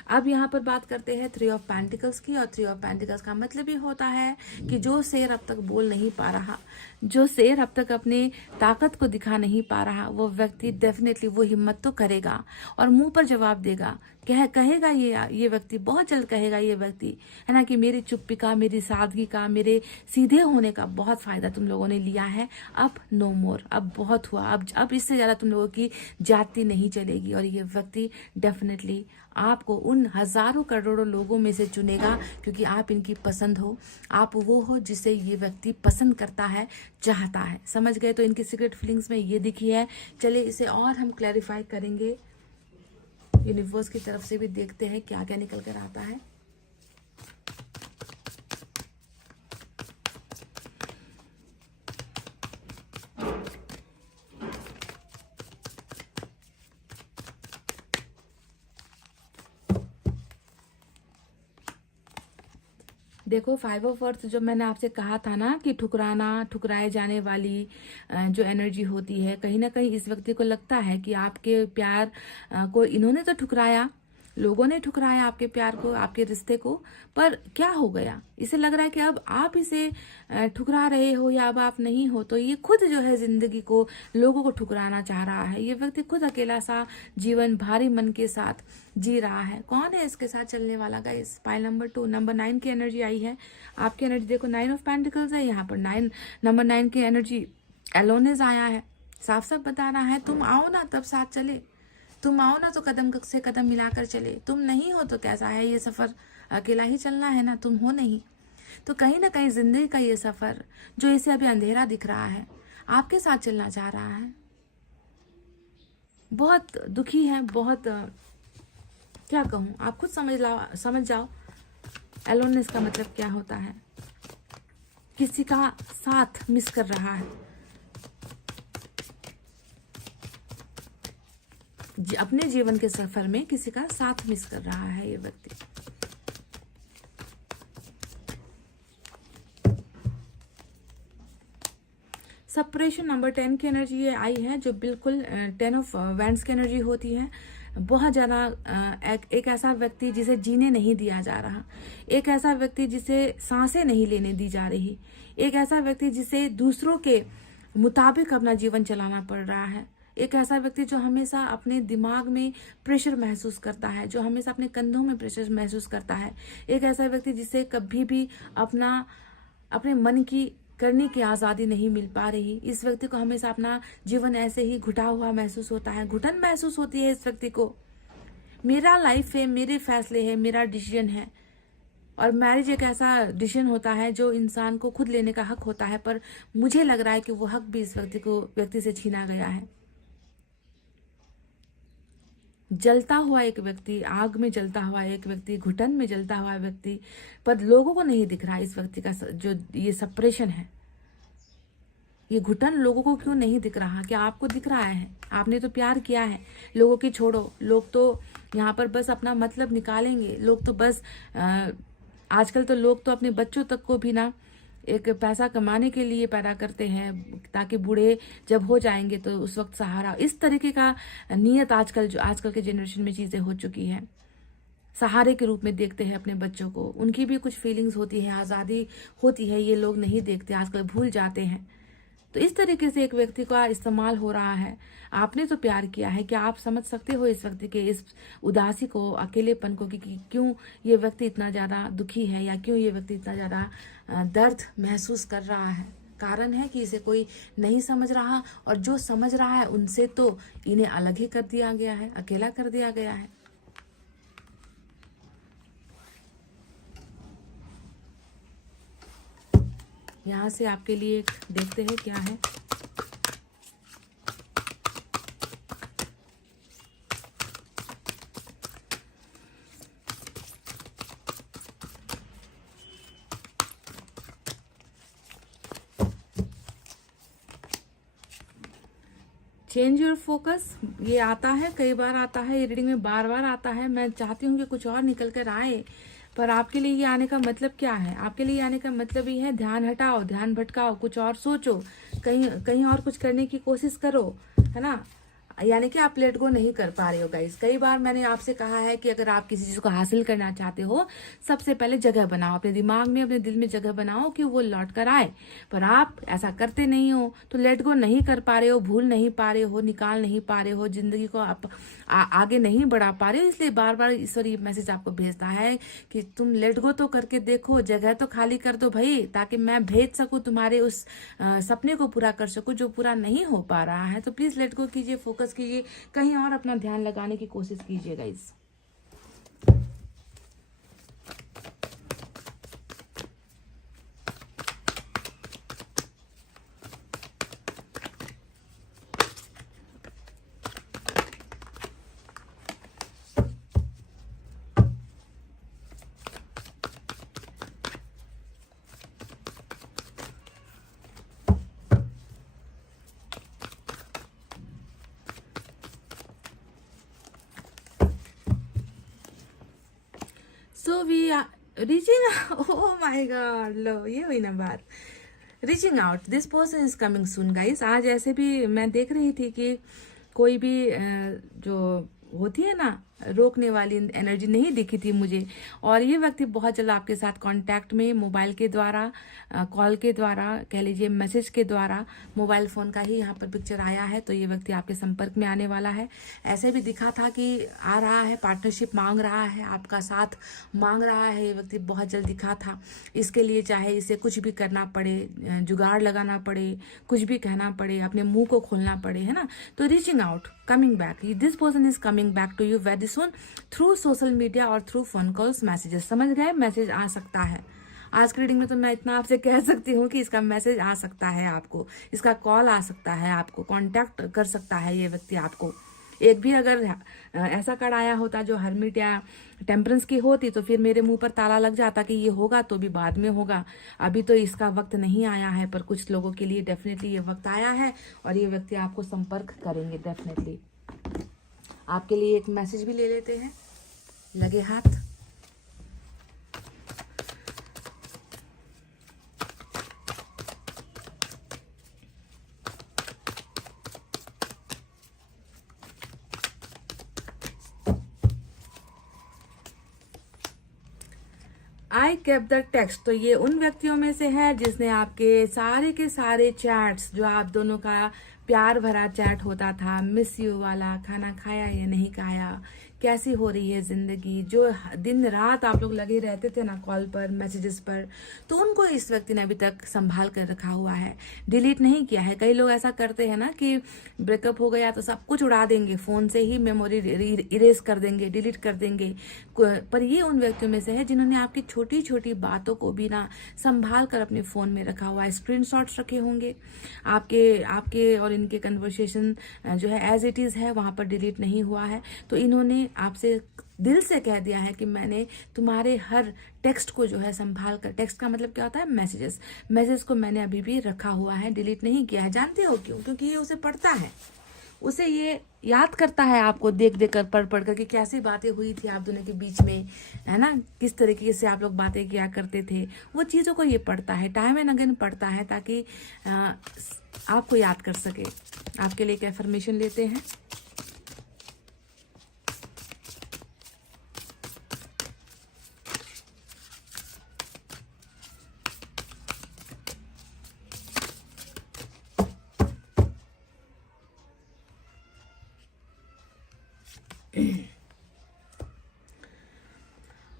अब यहाँ पर बात करते हैं 3 ऑफ पेंटिकल्स की। और 3 ऑफ पेंटिकल्स का मतलब ये होता है कि जो शेर अब तक बोल नहीं पा रहा, जो शेर अब तक अपनी ताकत को दिखा नहीं पा रहा, वो व्यक्ति डेफिनेटली वो हिम्मत तो करेगा और मुंह पर जवाब देगा। कहेगा ये व्यक्ति बहुत जल्द कहेगा, ये व्यक्ति है ना, कि मेरी चुप्पी का, मेरी सादगी का, मेरे सीधे होने का बहुत फायदा तुम लोगों ने लिया है। अब नो मोर, अब बहुत हुआ, अब इससे ज्यादा तुम लोगों की जाति नहीं चलेगी। और ये व्यक्ति डेफिनेटली आपको उन हजारों करोड़ों लोगों में से चुनेगा, क्योंकि आप इनकी पसंद हो, आप वो हो जिसे ये व्यक्ति पसंद करता है, चाहता है। समझ गए? तो इनकी सीक्रेट फीलिंग्स में ये दिखी है। चलिए इसे और हम क्लैरिफाई करेंगे, यूनिवर्स की तरफ से भी देखते हैं क्या क्या निकल कर आता है। देखो 5 ऑफ अर्थ, जो मैंने आपसे कहा था ना कि ठुकराए जाने वाली जो एनर्जी होती है, कहीं ना कहीं इस व्यक्ति को लगता है कि आपके प्यार को इन्होंने तो ठुकराया, लोगों ने ठुकराया आपके प्यार को, आपके रिश्ते को, पर क्या हो गया, इसे लग रहा है कि अब आप इसे ठुकरा रहे हो या अब आप नहीं हो, तो ये खुद जो है जिंदगी को, लोगों को ठुकराना चाह रहा है। ये व्यक्ति खुद अकेला सा जीवन भारी मन के साथ जी रहा है। कौन है इसके साथ चलने वाला गाइस? पाइल नंबर 2, नंबर 9 की एनर्जी आई है। आपकी एनर्जी देखो 9 ऑफ पेंटिकल्स है, यहाँ पर नंबर 9 की एनर्जी एलोनेस आया है। साफ साफ बता रहा है तुम आओ ना तब साथ चले, तुम आओ ना तो कदम से कदम मिलाकर चले, तुम नहीं हो तो कैसा है ये सफर, अकेला ही चलना है ना, तुम हो नहीं तो कहीं ना कहीं जिंदगी का ये सफर जो इसे अभी अंधेरा दिख रहा है, आपके साथ चलना चाह रहा है। बहुत दुखी है, बहुत क्या कहूं, आप खुद समझ जाओ एलोनेस का मतलब क्या होता है। किसी का साथ मिस कर रहा है, अपने जीवन के सफर में किसी का साथ मिस कर रहा है ये व्यक्ति। सेपरेशन नंबर 10 की एनर्जी ये आई है, जो बिल्कुल 10 ऑफ वैंड्स की एनर्जी होती है। बहुत ज्यादा एक ऐसा व्यक्ति जिसे जीने नहीं दिया जा रहा, एक ऐसा व्यक्ति जिसे सांसें नहीं लेने दी जा रही, एक ऐसा व्यक्ति जिसे दूसरों के मुताबिक अपना जीवन चलाना पड़ रहा है, एक ऐसा व्यक्ति जो हमेशा अपने दिमाग में प्रेशर महसूस करता है, जो हमेशा अपने कंधों में प्रेशर महसूस करता है, एक ऐसा व्यक्ति जिसे कभी भी अपने मन की करने की आज़ादी नहीं मिल पा रही। इस व्यक्ति को हमेशा अपना जीवन ऐसे ही घुटा हुआ महसूस होता है, घुटन महसूस होती है इस व्यक्ति को। मेरा लाइफ है, मेरे फैसले है, मेरा डिसीजन है। और मैरिज एक ऐसा डिसीजन होता है जो इंसान को खुद लेने का हक होता है, पर मुझे लग रहा है कि वो हक भी इस व्यक्ति से छीना गया है। जलता हुआ एक व्यक्ति, आग में जलता हुआ एक व्यक्ति, घुटन में जलता हुआ व्यक्ति, पर लोगों को नहीं दिख रहा इस व्यक्ति का जो ये सेपरेशन है, ये घुटन लोगों को क्यों नहीं दिख रहा? क्या आपको दिख रहा है? आपने तो प्यार किया है। लोगों की छोड़ो, लोग तो यहाँ पर बस अपना मतलब निकालेंगे, लोग तो बस आजकल तो लोग तो अपने बच्चों तक को भी ना एक पैसा कमाने के लिए पैदा करते हैं, ताकि बूढ़े जब हो जाएंगे तो उस वक्त सहारा, इस तरीके का नियत आजकल के जनरेशन में चीजें हो चुकी है। सहारे के रूप में देखते हैं अपने बच्चों को, उनकी भी कुछ फीलिंग्स होती है, आज़ादी होती है, ये लोग नहीं देखते, आजकल भूल जाते हैं। तो इस तरीके से एक व्यक्ति का इस्तेमाल हो रहा है। आपने तो प्यार किया है, क्या आप समझ सकते हो इस व्यक्ति के इस उदासी को, अकेलेपन को, कि क्यों ये व्यक्ति इतना ज़्यादा दुखी है या क्यों ये व्यक्ति इतना ज़्यादा दर्द महसूस कर रहा है? कारण है कि इसे कोई नहीं समझ रहा, और जो समझ रहा है उनसे तो इन्हें अलग ही कर दिया गया है, अकेला कर दिया गया है। यहाँ से आपके लिए देखते हैं क्या है। चेंज योर फोकस, ये आता है, कई बार आता है, ये रीडिंग में बार बार आता है। मैं चाहती हूँ कि कुछ और निकल कर आए, पर आपके लिए ये आने का मतलब क्या है? आपके लिए आने का मतलब ये है ध्यान हटाओ, ध्यान भटकाओ, कुछ और सोचो, कहीं कहीं और कुछ करने की कोशिश करो, है ना। यानी कि आप लेट गो नहीं कर पा रहे हो गाइस। कई बार मैंने आपसे कहा है कि अगर आप किसी चीज को हासिल करना चाहते हो, सबसे पहले जगह बनाओ, अपने दिमाग में, अपने दिल में जगह बनाओ कि वो लौट कर आए। पर आप ऐसा करते नहीं हो, तो लेट गो नहीं कर पा रहे हो, भूल नहीं पा रहे हो, निकाल नहीं पा रहे हो, जिंदगी को आप आगे नहीं बढ़ा पा रहे हो। इसलिए बार बार ईश्वर ये मैसेज आपको भेजता है कि तुम लेट गो तो करके देखो, जगह तो खाली कर दो भाई, ताकि मैं भेज सकूं तुम्हारे उस सपने को पूरा कर सकूं जो पूरा नहीं हो पा रहा है। तो प्लीज लेट गो कीजिए, फोकस कीजिए, कहीं और अपना ध्यान लगाने की कोशिश कीजिए guys. So we are reaching out. Oh my God, लो ये हुई ना बात। Reaching out, this person is coming soon guys. आज ऐसे भी मैं देख रही थी कि कोई भी जो होती है ना रोकने वाली एनर्जी नहीं दिखी थी मुझे, और ये व्यक्ति बहुत जल्द आपके साथ कांटेक्ट में, मोबाइल के द्वारा, कॉल के द्वारा, कह लीजिए मैसेज के द्वारा, मोबाइल फोन का ही यहाँ पर पिक्चर आया है, तो ये व्यक्ति आपके संपर्क में आने वाला है। ऐसे भी दिखा था कि आ रहा है, पार्टनरशिप मांग रहा है, आपका साथ मांग रहा है, ये व्यक्ति बहुत जल्द दिखा था। इसके लिए चाहे इसे कुछ भी करना पड़े, जुगाड़ लगाना पड़े, कुछ भी कहना पड़े, अपने मुंह को खोलना पड़े, है ना। तो reaching out, coming back, this person is coming back to you very soon through social media और थ्रू फोन कॉल्स, मैसेजेस। समझ गए, मैसेज आ सकता है। आज की रीडिंग में तो मैं इतना आपसे कह सकती हूँ कि इसका मैसेज आ सकता है आपको, इसका कॉल आ सकता है आपको, कांटेक्ट कर सकता है ये व्यक्ति आपको। एक भी अगर ऐसा कार्ड आया होता जो हर्मिट या टेम्परेंस की होती, तो फिर मेरे मुंह पर ताला लग जाता कि ये होगा तो भी बाद में होगा, अभी तो इसका वक्त नहीं आया है। पर कुछ लोगों के लिए डेफिनेटली ये वक्त आया है, और ये व्यक्ति आपको संपर्क करेंगे डेफिनेटली। आपके लिए एक मैसेज भी ले लेते हैं, लगे हाथ। आई केप द टेक्स्ट, तो ये उन व्यक्तियों में से है जिसने आपके सारे के सारे चैट्स, जो आप दोनों का प्यार भरा चैट होता था, मिस यू वाला, खाना खाया या नहीं खाया, कैसी हो रही है जिंदगी, जो दिन रात आप लोग लगे रहते थे ना कॉल पर, मैसेजेस पर, तो उनको इस व्यक्ति ने अभी तक संभाल कर रखा हुआ है, डिलीट नहीं किया है। कई लोग ऐसा करते हैं ना कि ब्रेकअप हो गया तो सब कुछ उड़ा देंगे, फोन से ही मेमोरी इरेज कर देंगे, डिलीट कर देंगे। पर ये उन व्यक्तियों में से है जिन्होंने आपकी छोटी छोटी बातों को भी ना संभाल कर अपने फोन में रखा हुआ है। स्क्रीनशॉट्स रखे होंगे आपके और इनके कन्वर्सेशन जो है एज इट इज है, वहां पर डिलीट नहीं हुआ है। तो इन्होंने आपसे दिल से कह दिया है कि मैंने तुम्हारे हर टेक्स्ट को जो है संभाल कर, टेक्स्ट का मतलब क्या होता है, मैसेज को मैंने अभी भी रखा हुआ है, डिलीट नहीं किया है। जानते हो क्यों? क्योंकि ये उसे पढ़ता है, उसे ये याद करता है आपको देख देख कर, पढ़ कर कि कैसी बातें हुई थी आप दोनों के बीच में, है ना, किस तरीके से आप लोग बातें किया करते थे, वो चीज़ों को ये पढ़ता है, टाइम एंड अगेन पढ़ता है, ताकि आपको याद कर सके। आपके लिए एक एफर्मेशन लेते हैं।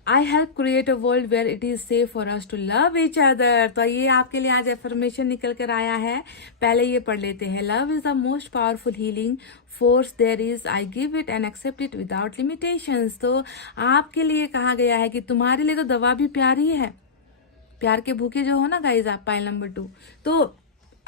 I help create a world where it is safe for us to love each other. तो ये आपके लिए आज एफर्मेशन निकल कर आया है। पहले ये पढ़ लेते हैं। Love is the most powerful healing force there is, I give it and accept it without limitations. तो आपके लिए कहा गया है कि तुम्हारे लिए तो दवा भी प्यार ही है, प्यार के भूखे जो हो ना गाइज आप, पाइल नंबर 2, तो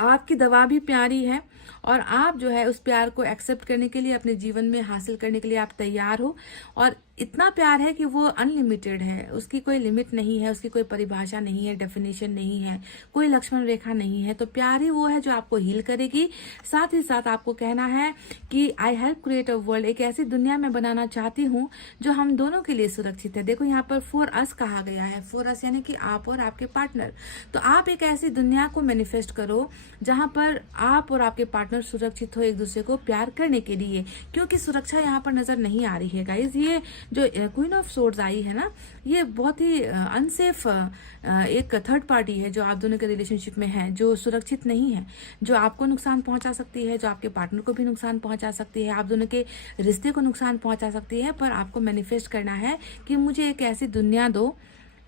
आपकी दवा भी प्यारी है और आप जो है उस प्यार को एक्सेप्ट करने के लिए, अपने जीवन में हासिल करने के लिए आप तैयार हो। और इतना प्यार है कि वो अनलिमिटेड है, उसकी कोई लिमिट नहीं है, उसकी कोई परिभाषा नहीं है, डेफिनेशन नहीं है, कोई लक्ष्मण रेखा नहीं है। तो प्यार ही वो है जो आपको हील करेगी। साथ ही साथ आपको कहना है कि आई हेल्प क्रिएट अ वर्ल्ड, एक ऐसी दुनिया में बनाना चाहती हूँ जो हम दोनों के लिए सुरक्षित है। देखो यहाँ पर फॉर अस कहा गया है, फॉर अस यानी कि आप और आपके पार्टनर। तो आप एक ऐसी दुनिया को मैनिफेस्ट करो जहां पर आप और आपके पार्टनर सुरक्षित हो एक दूसरे को प्यार करने के लिए, क्योंकि सुरक्षा यहाँ पर नजर नहीं आ रही है गाइज। ये जो क्वीन ऑफ सोर्ड्स आई है ना, ये बहुत ही अनसेफ एक थर्ड पार्टी है जो आप दोनों के रिलेशनशिप में है, जो सुरक्षित नहीं है, जो आपको नुकसान पहुंचा सकती है, जो आपके पार्टनर को भी नुकसान पहुंचा सकती है, आप दोनों के रिश्ते को नुकसान पहुंचा सकती है। पर आपको मैनिफेस्ट करना है कि मुझे एक ऐसी दुनिया दो,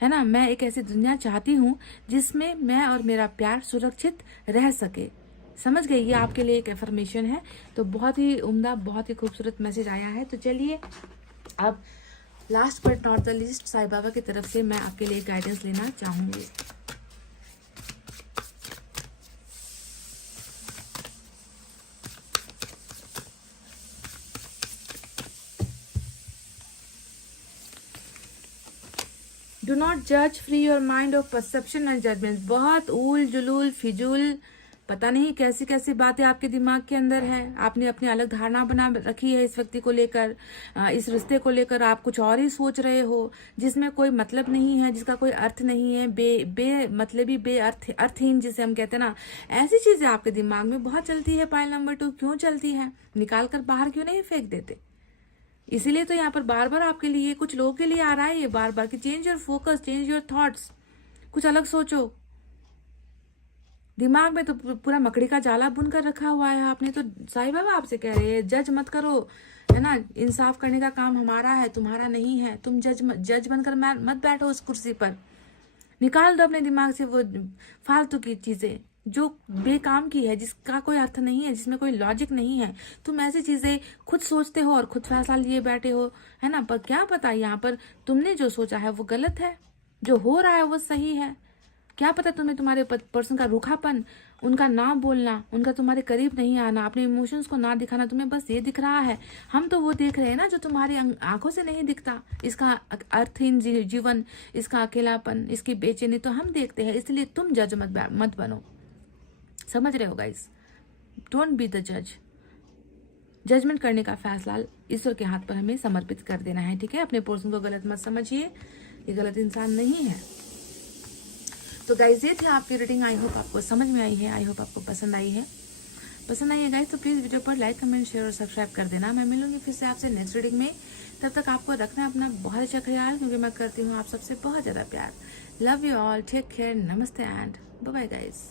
है ना, मैं एक ऐसी दुनिया चाहती हूँ जिसमें मैं और मेरा प्यार सुरक्षित रह सके। समझ गए? ये आपके लिए एक एफर्मेशन है। तो बहुत ही उम्दा, बहुत ही खूबसूरत मैसेज आया है। तो चलिए अब last but not the least, Sai Baba की तरफ से मैं आपके लिए गाइडेंस लेना चाहूंगी। डू नॉट जज, free your mind of perception and judgement. बहुत ऊल जुलूल फिजूल पता नहीं कैसी कैसी बातें आपके दिमाग के अंदर है। आपने अपनी अलग धारणा बना रखी है इस व्यक्ति को लेकर, इस रिश्ते को लेकर आप कुछ और ही सोच रहे हो, जिसमें कोई मतलब नहीं है, जिसका कोई अर्थ नहीं है, बे मतलबी, अर्थहीन जिसे हम कहते हैं ना, ऐसी चीजें आपके दिमाग में बहुत चलती है। पाइल नंबर 2 क्यों चलती है? निकाल कर बाहर क्यों नहीं फेंक देते? इसीलिए तो यहाँ पर बार बार आपके लिए, कुछ लोगों के लिए आ रहा है ये बार बार कि change your focus, change your thoughts, कुछ अलग सोचो। दिमाग में तो पूरा मकड़ी का जाला बुन कर रखा हुआ है आपने। तो साईं बाबा आपसे कह रहे हैं जज मत करो, है ना, इंसाफ करने का काम हमारा है, तुम्हारा नहीं है। तुम जज बनकर मत बैठो उस कुर्सी पर। निकाल दो अपने दिमाग से वो फालतू की चीजें जो बेकाम की है, जिसका कोई अर्थ नहीं है, जिसमें कोई लॉजिक नहीं है। तुम ऐसी चीजें खुद सोचते हो और खुद फैसला लिए बैठे हो, है ना। पर क्या पता यहाँ पर तुमने जो सोचा है वो गलत है, जो हो रहा है वो सही है। क्या पता तुम्हें तुम्हारे पर्सन का रूखापन, उनका ना बोलना, उनका तुम्हारे करीब नहीं आना, अपने इमोशंस को ना दिखाना, तुम्हें बस ये दिख रहा है। हम तो वो देख रहे हैं ना जो तुम्हारी आंखों से नहीं दिखता। इसका अर्थहीन जीवन, इसका अकेलापन, इसकी बेचैनी तो हम देखते हैं। इसलिए तुम जज मत बनो। समझ रहे हो गाइस? डोंट बी द जज। जजमेंट करने का फैसला ईश्वर के हाथ पर हमें समर्पित कर देना है, ठीक है। अपने पर्सन को गलत मत समझिए, ये गलत इंसान नहीं है। तो गाइज ये थे आपकी रीडिंग। आई होप आपको समझ में आई है, आई होप आपको पसंद आई है। पसंद आई है गाइज तो प्लीज वीडियो पर लाइक, कमेंट, शेयर और सब्सक्राइब कर देना। मैं मिलूंगी फिर से आपसे नेक्स्ट रीडिंग में। तब तक आपको रखना अपना बहुत अच्छा ख्याल, क्योंकि मैं करती हूँ आप सबसे बहुत ज्यादा प्यार। Love you all, take care, नमस्ते एंड बाय बाय गाइज।